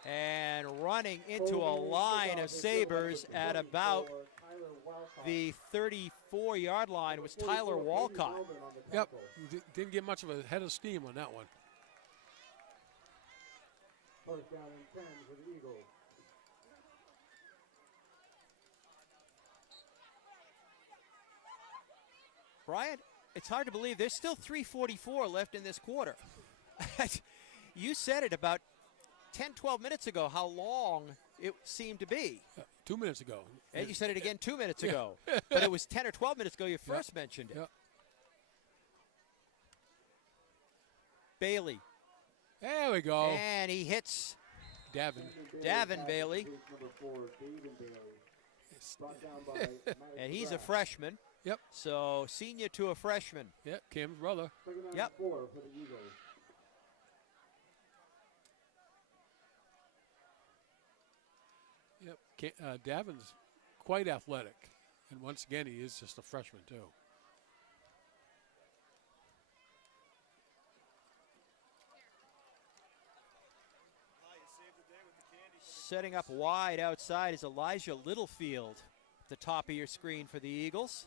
and running into a line of Sabres at about the 34-yard line was Tyler Walcott. Yep, didn't get much of a head of steam on that one. First down and 10 for the Eagles. Brian, it's hard to believe there's still 3:44 left in this quarter. You said it about 10, 12 minutes ago how long it seemed to be. 2 minutes ago. And you said it again 2 minutes ago. But it was 10 or 12 minutes ago you first mentioned it. Yep. Bailey. There we go. And he hits Davin. Bailey. Number 4, David Bailey. Brought down by And he's a freshman. Yep. So senior to a freshman. Yep, Cam's brother. Second down Yep. and 4 for the Eagles. Yep. Davin's quite athletic. And once again, he is just a freshman, too. Setting up wide outside is Elijah Littlefield. The top of your screen for the Eagles.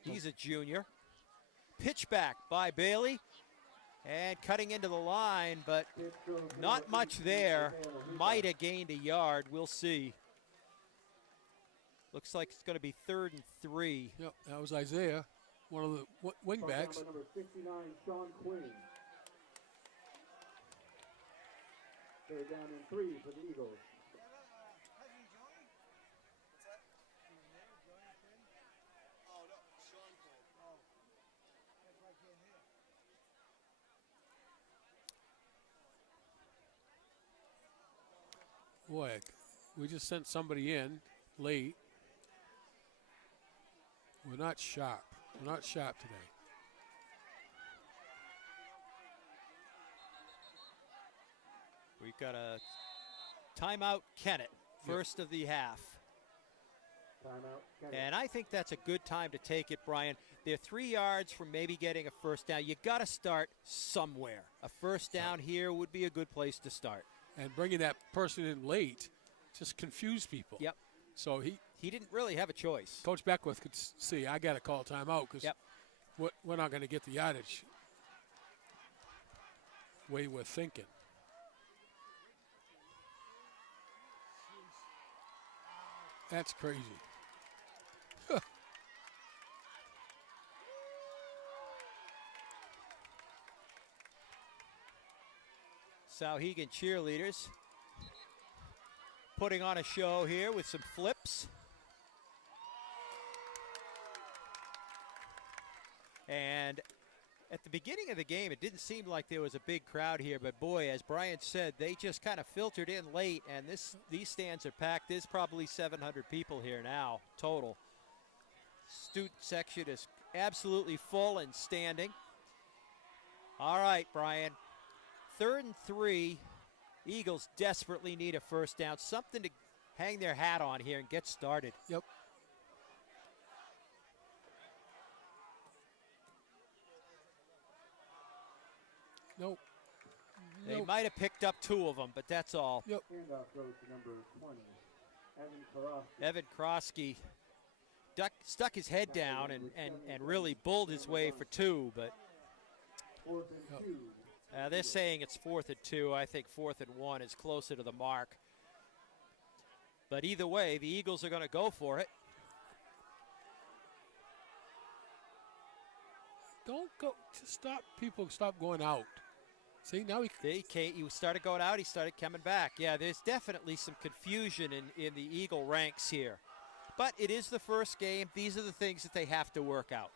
He's a junior. Pitch back by Bailey. And cutting into the line, but not much there. Might have gained a yard. We'll see. Looks like it's going to be 3rd and 3. Yep, that was Isaiah, one of the wing backs. Number 69, Sean Quinn. They're down in 3 for the Eagles. Boy, we just sent somebody in late. We're not sharp. We're not sharp today. We've got a timeout, Kennett, first of the half. Timeout, Kennett. And I think that's a good time to take it, Brian. They're 3 yards from maybe getting a first down. You got to start somewhere. A first down here would be a good place to start. And bringing that person in late just confused people. Yep. So He didn't really have a choice. Coach Beckwith could see, I got to call timeout because Yep. we're not going to get the yardage way we're thinking. That's crazy. Sauhegan cheerleaders putting on a show here with some flips. And at the beginning of the game, it didn't seem like there was a big crowd here, but boy, as Brian said, they just kind of filtered in late, and these stands are packed. There's probably 700 people here now, total. Student section is absolutely full and standing. All right, Brian. 3rd and 3. Eagles desperately need a first down, something to hang their hat on here and get started. Yep. Nope. They might have picked up 2 of them, but that's all. Yep. Handoff goes to number 20, Evan Karofsky. Evan Krosky stuck his head down and really bulled his way for 2, but 4th and 2. They're saying it's 4th and 2. I think 4th and 1 is closer to the mark. But either way, the Eagles are going to go for it. Don't go. Just stop. People stop going out. See, now He started going out. He started coming back. Yeah, there's definitely some confusion in the Eagle ranks here. But it is the first game. These are the things that they have to work out.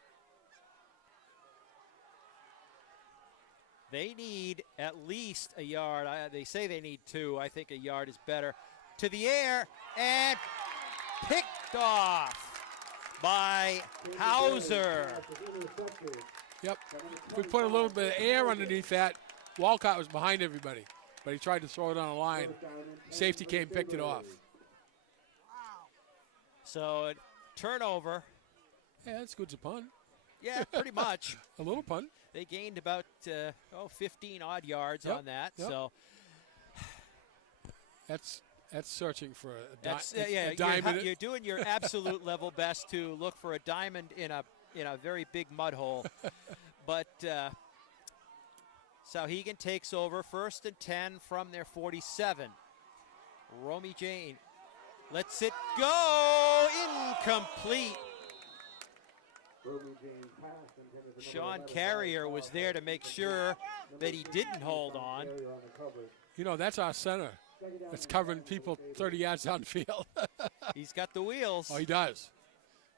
They need at least a yard. They say they need 2. I think a yard is better. To the air and picked off by Hauser. Yep. If we put a little bit of air underneath that, Walcott was behind everybody, but he tried to throw it on a line. Safety came, picked it off. So a turnover. Yeah, that's good as a pun. Yeah, pretty much. A little pun. They gained about 15 odd yards Yep, on that. yep. So That's searching for that's a diamond. you're doing your absolute level best to look for a diamond in a very big mud hole. But Sauhegan takes over 1st and 10 from their 47. Romy Jane lets it go. Incomplete. Sean Carrier was there to make sure that he didn't hold on. You know, that's our center. That's covering people 30 yards down the field. He's got the wheels. Oh, he does.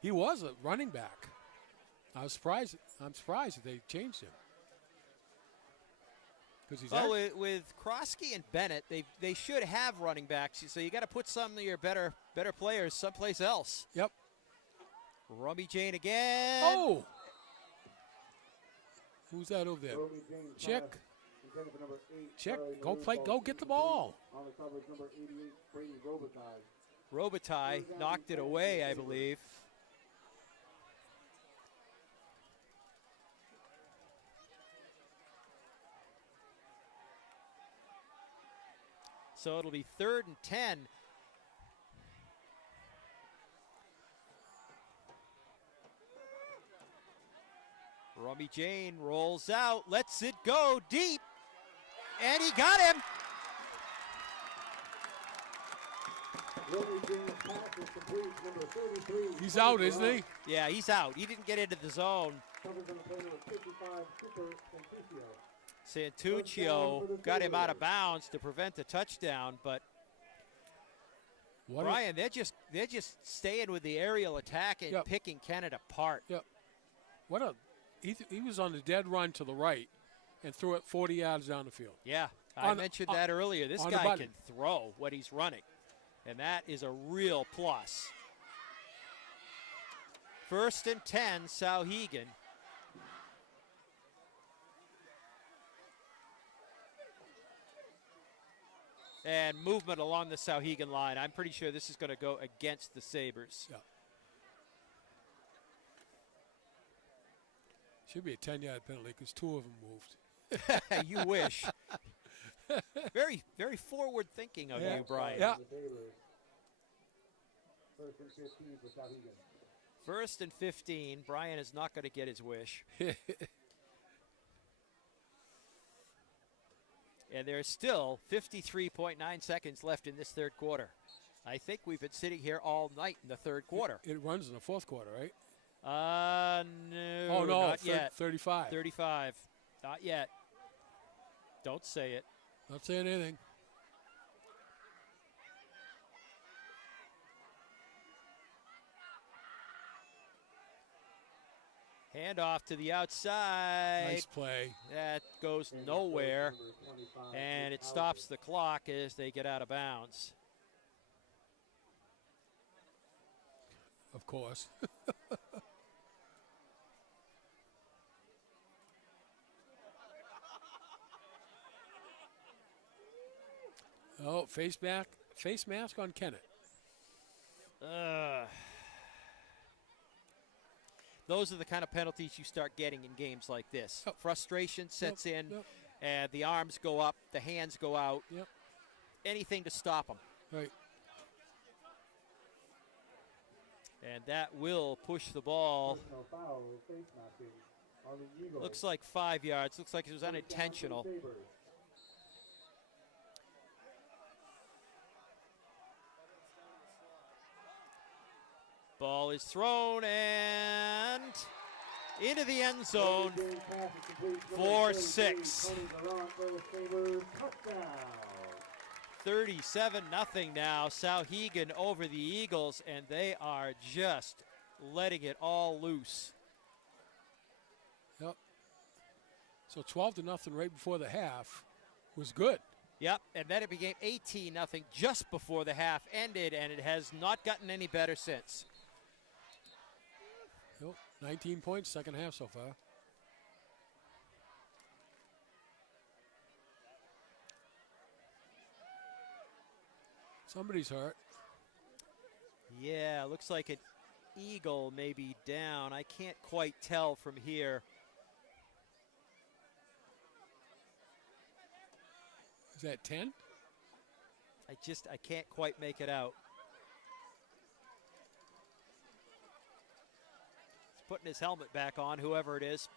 He was a running back. I'm surprised that they changed him. Well, with Krosky and Bennett, they should have running backs. So you got to put some of your better players someplace else. Yep. Romy Jane again. Oh! Who's that over there? Check. Check. Go play. Go get the ball. Robitaille knocked it away, I believe. So it'll be 3rd and 10. Romy Jane rolls out, lets it go deep, and he got him. He's out, isn't he? Yeah, he's out. He didn't get into the zone. Santuccio got him out of bounds to prevent the touchdown, but Brian, they're just staying with the aerial attack and picking Kennett apart. Yep. He was on the dead run to the right and threw it 40 yards down the field. Yeah, I mentioned that earlier. This guy can throw when he's running, and that is a real plus. 1st and 10, Sauhegan. And movement along the Sauhegan line. I'm pretty sure this is going to go against the Sabres. Yeah. Should be a 10-yard penalty because 2 of them moved. You wish. Very, very forward thinking of you, Brian. Yeah. 1st and 15. Brian is not going to get his wish. And there's still 53.9 seconds left in this 3rd quarter. I think we've been sitting here all night in the 3rd quarter. It runs in the 4th quarter, right? No. Oh, no, not yet. 35. 35. Not yet. Don't say it. Not saying anything. Handoff to the outside. Nice play. That goes nowhere, and it stops the clock as they get out of bounds. Of course. Oh, face mask on Kennett. Those are the kind of penalties you start getting in games like this. Yep. Frustration sets in, Yep. and the arms go up, the hands go out. Yep. Anything to stop them. Right. And that will push the ball. on the Eagles. Looks like 5 yards. Looks like it was First down for the unintentional. Sabres. Ball is thrown and into the end zone. James pass is complete. For Number 33, 6. Tony Garant for the Sabres. Touchdown. 37-0 now. Sauhegan over the Eagles, and they are just letting it all loose. Yep. So 12-0 right before the half was good. Yep, and then it became 18-0 just before the half ended, and it has not gotten any better since. Yep. 19 points, second half so far. Somebody's hurt. Yeah, looks like an Eagle may be down. I can't quite tell from here. Is that 10? I can't quite make it out. He's putting his helmet back on, whoever it is.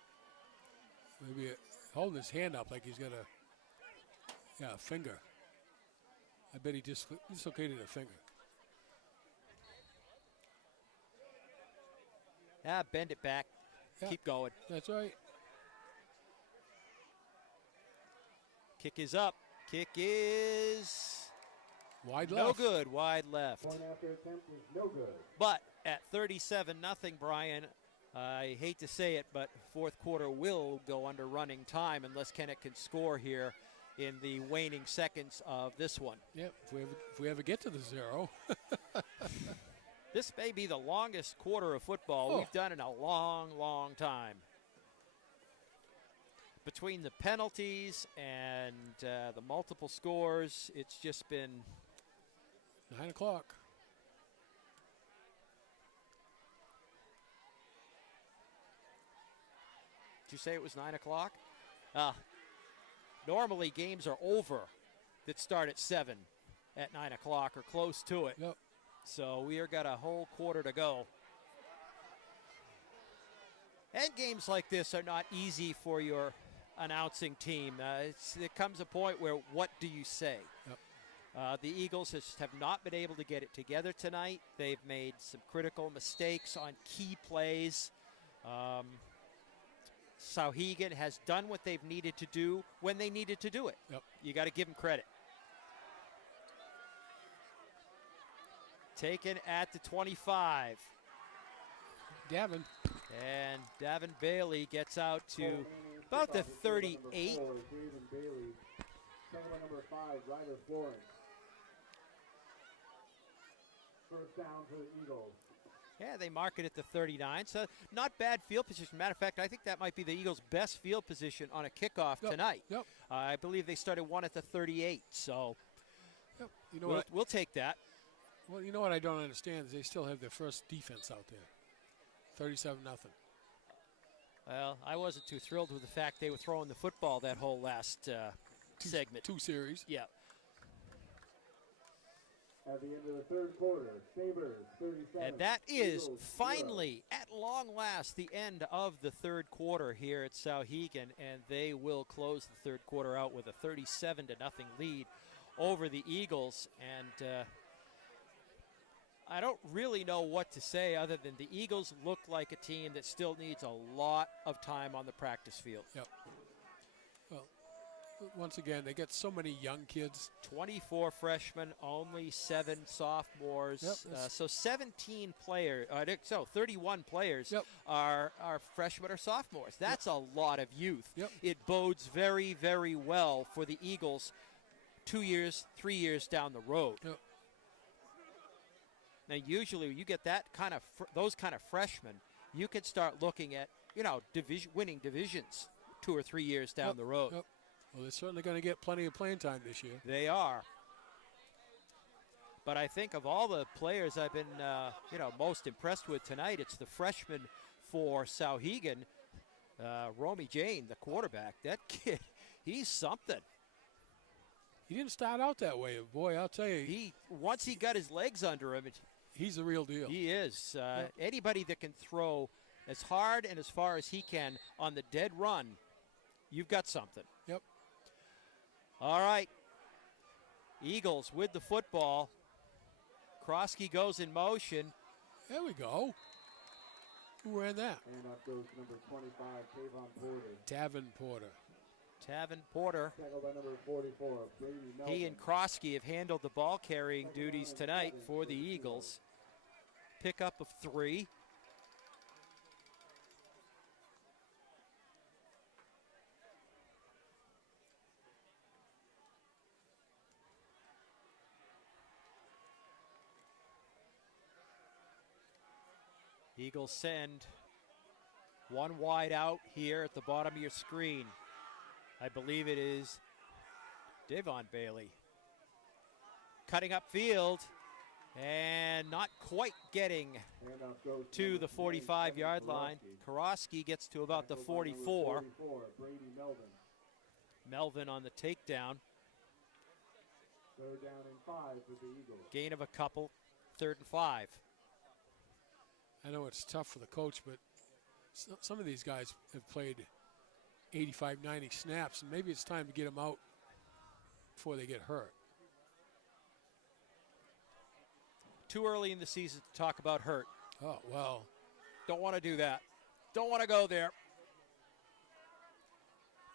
Maybe holding his hand up like he's got a finger. I bet he dislocated a finger. Ah, bend it back. Yeah. Keep going. That's right. Kick is up. Kick is Wide no left. good. Wide left. Point after attempt is no good. But at 37-0, Brian, I hate to say it, but fourth quarter will go under running time unless Kennett can score here in the waning seconds of this one. Yep. If we ever get to the 0. This may be the longest quarter of football we've done in a long, long time. Between the penalties and the multiple scores, it's just been 9 o'clock. Did you say it was 9 o'clock? Normally games are over that start at 7 at 9 o'clock or close to it. Yep. So we are got a whole quarter to go. And games like this are not easy for your announcing team. There comes a point where what do you say? Yep. The Eagles have not been able to get it together tonight. They've made some critical mistakes on key plays. Sauhegan has done what they've needed to do when they needed to do it. Yep. You got to give them credit. Taken at the 25. Davin. And Davin Bailey gets out to about the 38. David Bailey, second by number 5, Ryder Florence. First down for the Eagles. Yeah, they mark it at the 39. So not bad field position. Matter of fact, I think that might be the Eagles' best field position on a kickoff tonight. Yep. I believe they started one at the 38. So Yep. You know what? we'll take that. Well, you know what I don't understand is they still have their first defense out there. 37-0. Well, I wasn't too thrilled with the fact they were throwing the football that whole last segment. 2 series. Yeah. At the end of the third quarter, Sabres 37. And that is Eagles 0. finally, at long last, the end of the third quarter here at Sauhegan, and they will close the third quarter out with a 37-0 lead over the Eagles. And I don't really know what to say other than the Eagles look like a team that still needs a lot of time on the practice field. Yep. Well, once again, they get so many young kids. 24 freshmen, only 7 sophomores. Yep, So 17 players, 31 players Yep. are freshmen or sophomores. That's a lot of youth. Yep. It bodes very, very well for the Eagles 2 years, 3 years down the road. Yep. Now, usually you get that kind of those kind of freshmen, you can start looking at, winning divisions 2 or 3 years down the road. Yep. Well, they're certainly going to get plenty of playing time this year. They are. But I think of all the players I've been, most impressed with tonight, it's the freshman for Sauhegan, Romy Jane, the quarterback. That kid, he's something. He didn't start out that way. Boy, I'll tell you. Once he got his legs under him, He's the real deal. he is. Anybody that can throw as hard and as far as he can on the dead run, you've got something. Yep. All right. Eagles with the football. Krosky goes in motion. There we go. Who ran that? Handoff goes to number 25, Tavon Porter. Tavin Porter. Tavin Porter. Tackled by number 44, Brady Melvin. He and Krosky have handled the ball carrying duties tonight for the Eagles. Pickup of 3. Eagles send one wide out here at the bottom of your screen. I believe it is Devon Bailey. Cutting up field and not quite getting Handoff goes to number the 45-yard line. Karofsky gets to about the Tackled by number 44. 44, Brady Melvin. Melvin on the takedown. 3rd down and 5 for the Eagles. Gain of a couple. 3rd and 5. I know it's tough for the coach, but some of these guys have played 85, 90 snaps, and maybe it's time to get them out before they get hurt. Too early in the season to talk about hurt. Oh, well, Don't want to do that. Don't want to go there.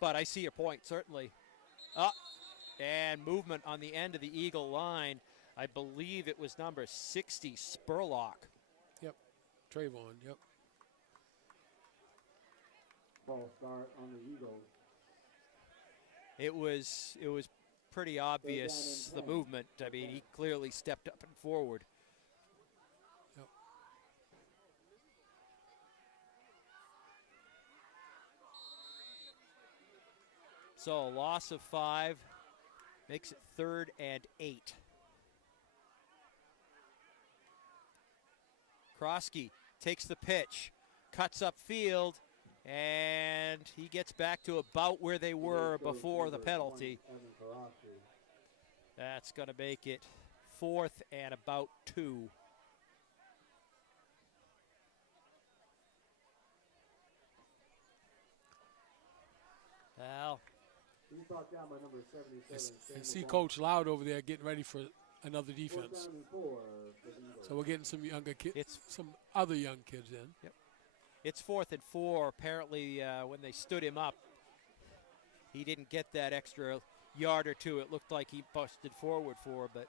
But I see your point, certainly. Up and movement on the end of the Eagle line. I believe it was number 60, Spurlock. yep. Trayvon, yep. False start on the Eagles. It was pretty obvious, the movement. I mean, he clearly stepped up and forward. Yep. So a loss of 5 makes it 3rd and 8. Krosky takes the pitch, cuts up field, and he gets back to about where they were before the penalty. That's going to make it 4th and about 2. Well, He's brought down by number 77. I see Coach Loud over there getting ready for another defense. 4th down and 4 for the Eagles. So we're getting some younger kids, It's- some other young kids in. it's 4th and 4. Apparently, when they stood him up, he didn't get that extra yard or 2. It looked like he busted forward for, but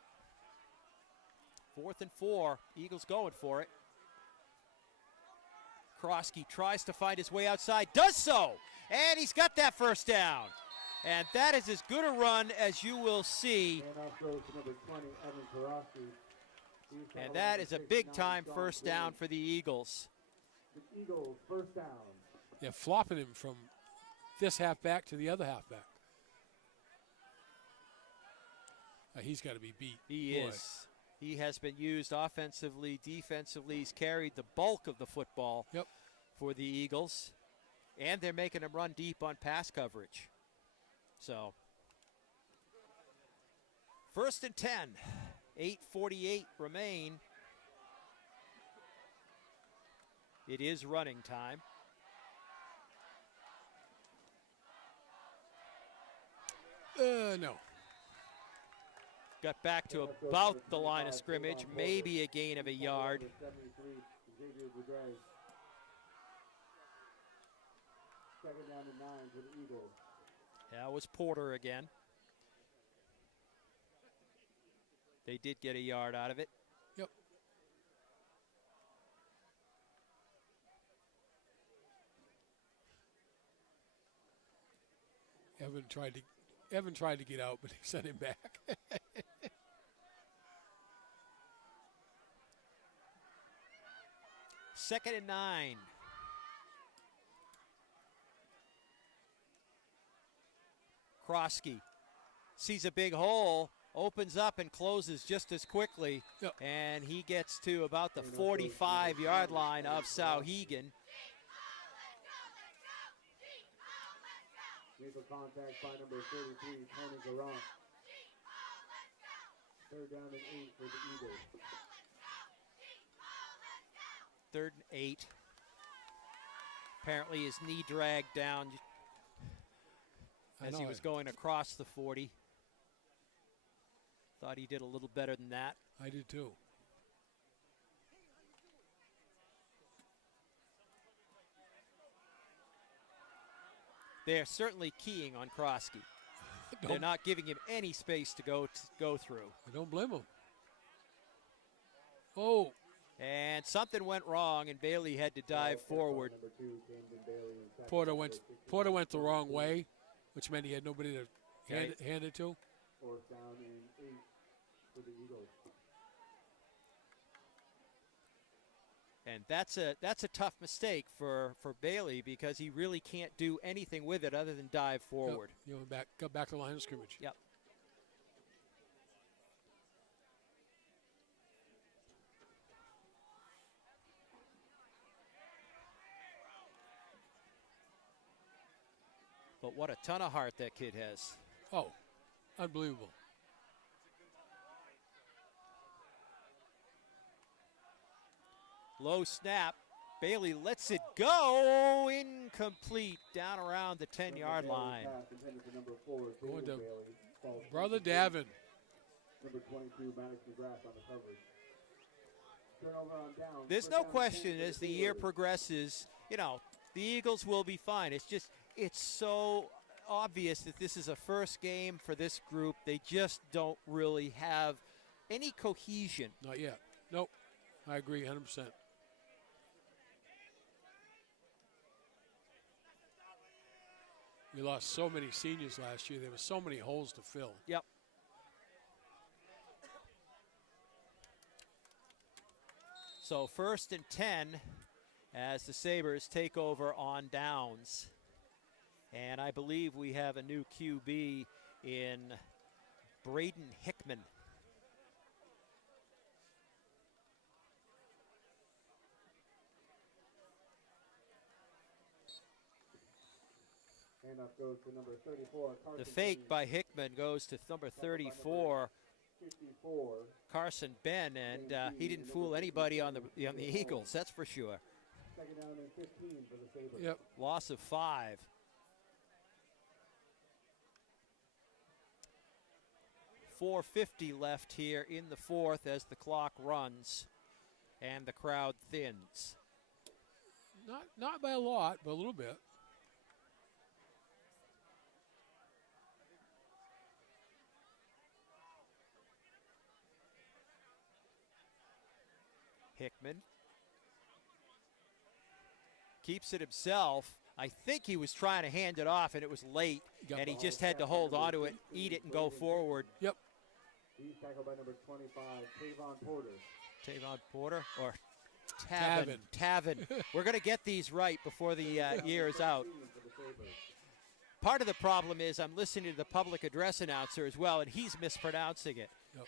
4th and 4. Eagles going for it. Krosky tries to find his way outside, does so, and he's got that first down. And that is as good a run as you will see. Handoff goes to number 20, Evan Karofsky. He's tackled And by that number is a 6, big-time John first Green. down for the Eagles. The Eagles, first down. They're flopping him from this halfback to the other halfback. He's got to be beat. He Boy. is. He has been used offensively, defensively. He's carried the bulk of the football Yep. for the Eagles. And they're making him run deep on pass coverage. So, 1st and 10. 8:48 remain. It is running time. No. Got back to about the line of scrimmage, maybe a gain of a yard. Number 73, Xavier Boudreaux. 2nd down and 9 for the Eagles. That was Porter again. They did get a yard out of it. Yep. Evan tried to get out, but he sent him back. 2nd and 9. Krosky sees a big hole, opens up and closes just as quickly. Yep. And he gets to about the 45-yard line of Sauhegan. Vehicle contact by number 33, Tony Garant. 3rd down and 8 for the Eagles. 3rd and 8. Apparently his knee dragged down I as he know was it. going across the 40. Thought he did a little better than that. I did too. They're certainly keying on Krosky. They're Don't, not giving him any space to go through. I don't blame him. Oh, And something went wrong, and Bailey had to dive forward. Number 2, Camden Bailey. And second, Porter number went 16, Porter went the wrong way, which meant he had nobody to Okay. hand it to. Fourth down and 8 for the Eagles. And that's a tough mistake for Bailey because he really can't do anything with it other than dive forward. Yep. You know, got back to the line of scrimmage. Yep. But what a ton of heart that kid has. Oh, unbelievable. Low snap. Bailey lets it go. Incomplete. Down around the 10-yard line. Pass intended for number 4, Going David to Bailey. Falls Brother incomplete. Davin. Number 22, Maddox McGrath on the coverage. Turnover on down. There's First no down and 10 question for as the the year Steelers. progresses, the Eagles will be fine. It's so obvious that this is a first game for this group. They just don't really have any cohesion. Not yet. Nope. I agree 100%. We lost so many seniors last year. There were so many holes to fill. Yep. So 1st and 10 as the Sabres take over on downs. And I believe we have a new QB in Braden Hickman. Handoff goes to number 34, Carson The fake Benny. by Hickman goes to number 34, 54. Carson Ben, and he didn't fool anybody on the Eagles, that's for sure. Second down and 15 for the Sabres. Yep. Loss of 5. .450 left here in the 4th as the clock runs and the crowd thins. Not by a lot, but a little bit. Hickman keeps it himself. I think he was trying to hand it off, and it was late, Got and he the just had to hold on to it, eat it, and go forward. Yep. He's tackled by number 25, Tavon Porter. Tavon Porter or Tavin. We're going to get these right before the year is out. For the Sabres. Part of the problem is I'm listening to the public address announcer as well, and he's mispronouncing it. Yep.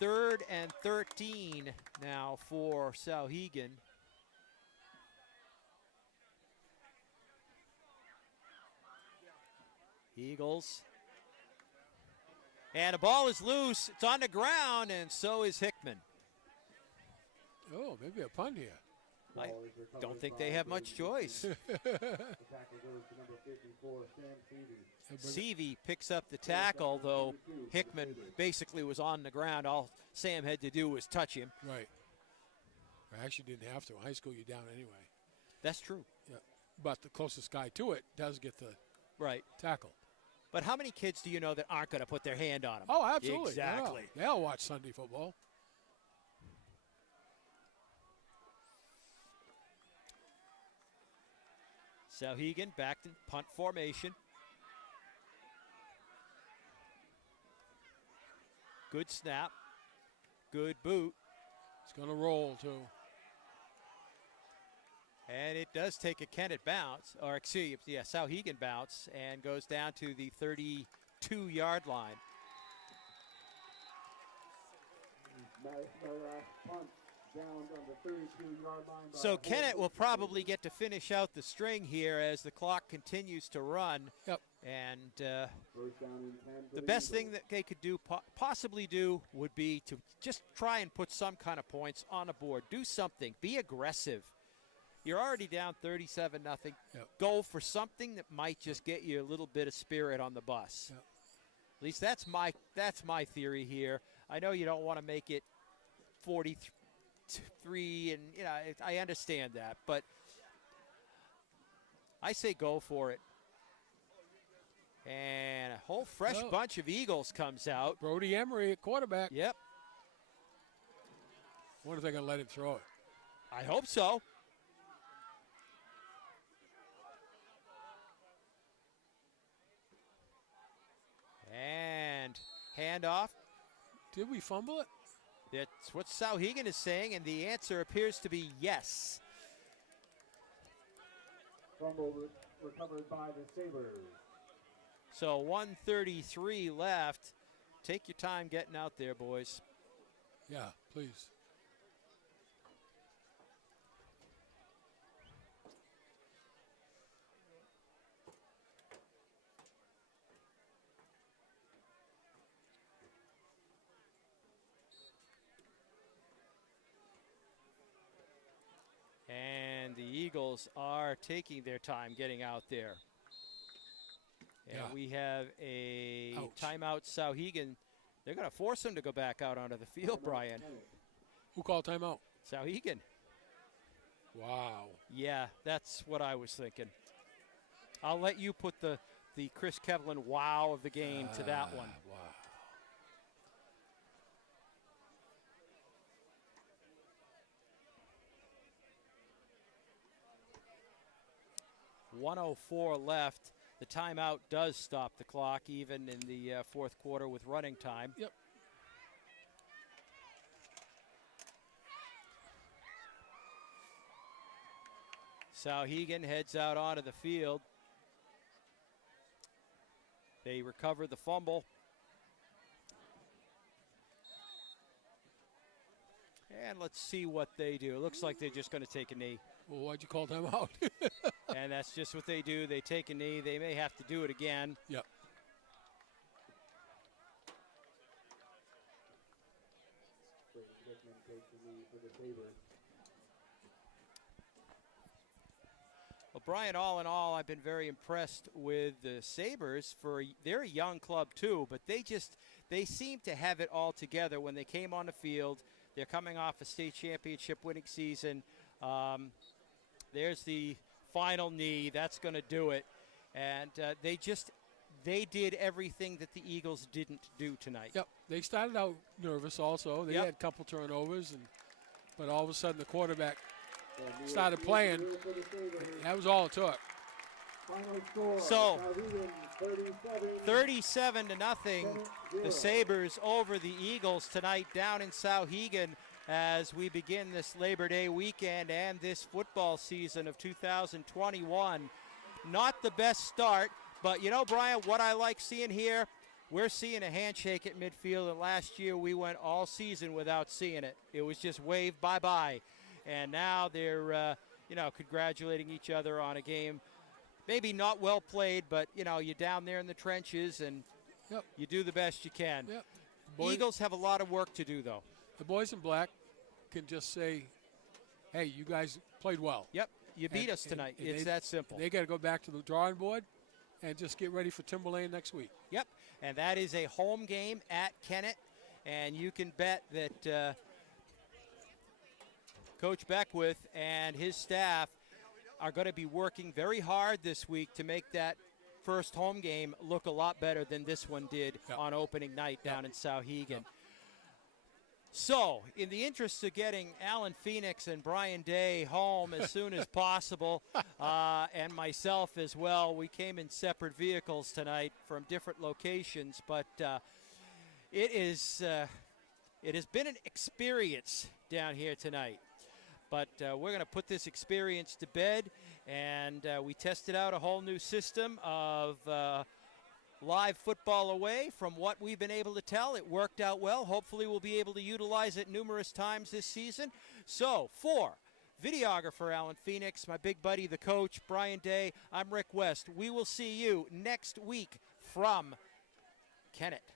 Third and 13 now for Sauhegan. Eagles. And the ball is loose. It's on the ground, and so is Hickman. Oh, maybe a punt here. I Ball is recovered don't think by they have David much choice. The tackle goes to number 54, Sam Seavey. Seavey picks up the tackle, though Hickman basically was on the ground. All Sam had to do was touch him. Right. I actually didn't have to. In high school, you're down anyway. That's true. Yeah. But the closest guy to it does get the Right. tackle. But how many kids do you know that aren't going to put their hand on him? Oh, absolutely. Exactly. Yeah. They'll watch Sunday football. Sauhegan back in punt formation. Good snap. Good boot. It's going to roll, too. And it does take a Kennett bounce, or excuse me, yeah, Sauhegan bounce, and goes down to the 32-yard line. Maddox McGrath punt. down on the 32-yard line. by So a Kennett will hold. probably get to finish out the string here as the clock continues to run. Yep. And First down and 10 for the best thing Eagles. that they could do, possibly do, would be to just try and put some kind of points on the board. Do something. Be aggressive. You're already down 37-0. Yep. Go for something that might just get you a little bit of spirit on the bus. Yep. At least that's my theory here. I know you don't want to make it 43, and I understand that, but I say go for it. And a whole fresh Oh. bunch of Eagles comes out. Brody Emery at quarterback. Yep, Wonder if they're going to let him throw it. I hope so. And handoff. Did we fumble it? That's what Sauhegan is saying, and the answer appears to be yes. Fumble recovered by the Sabres. So 1:33 left. Take your time getting out there, boys. Yeah, please. And the Eagles are taking their time getting out there. And Yeah. we have a Ouch. timeout. Sauhegan, they're going to force him to go back out onto the field, Brian. Who called timeout? Sauhegan. Wow. Yeah, that's what I was thinking. I'll let you put the Chris Kevlin wow of the game to that one. Wow. 1:04 left. The timeout does stop the clock, even in the fourth quarter with running time. Yep. Sauhegan heads out onto the field. They recover the fumble. And let's see what they do. It looks like they're just going to take a knee. Well, why'd you call timeout? And that's just what they do. They take a knee. They may have to do it again. Yep. Brady Hickman takes the lead for the Sabres. Well, Brian, all in all, I've been very impressed with the Sabres. They're a young club too, but they seem to have it all together when they came on the field. They're coming off a state championship winning season. There's the final knee. That's going to do it. And they did everything that the Eagles didn't do tonight. Yep. They started out nervous also. They Yep. had a couple turnovers, but all of a sudden the quarterback And the started playing. for the Sabres. That was all it took. Final score. So, Sauhegan 37-0. The Sabres over the Eagles tonight down in Sauhegan as we begin this Labor Day weekend and this football season of 2021. Not the best start, but Brian, what I like seeing here, we're seeing a handshake at midfield, and last year we went all season without seeing it. It was just wave bye-bye. And now they're, congratulating each other on a game. Maybe not well played, but, you're down there in the trenches and Yep. you do the best you can. Yep. Eagles have a lot of work to do, though. The boys in black can just say, hey, you guys played well. Yep, you beat And- us tonight. and It's that simple. They got to go back to the drawing board and just get ready for Timberlane next week. Yep, and that is a home game at Kennett, and you can bet that Coach Beckwith and his staff are going to be working very hard this week to make that first home game look a lot better than this one did Yep. on opening night down in Sauhegan. Yep. So, in the interest of getting Alan Phoenix and Brian Day home as soon as possible, and myself as well, we came in separate vehicles tonight from different locations, but it has been an experience down here tonight. But we're going to put this experience to bed, and we tested out a whole new system of live football away. From what we've been able to tell, it worked out well. Hopefully we'll be able to utilize it numerous times this season. So, for videographer Alan Phoenix, my big buddy, the coach, Brian Day, I'm Rick West. We will see you next week from Kennett.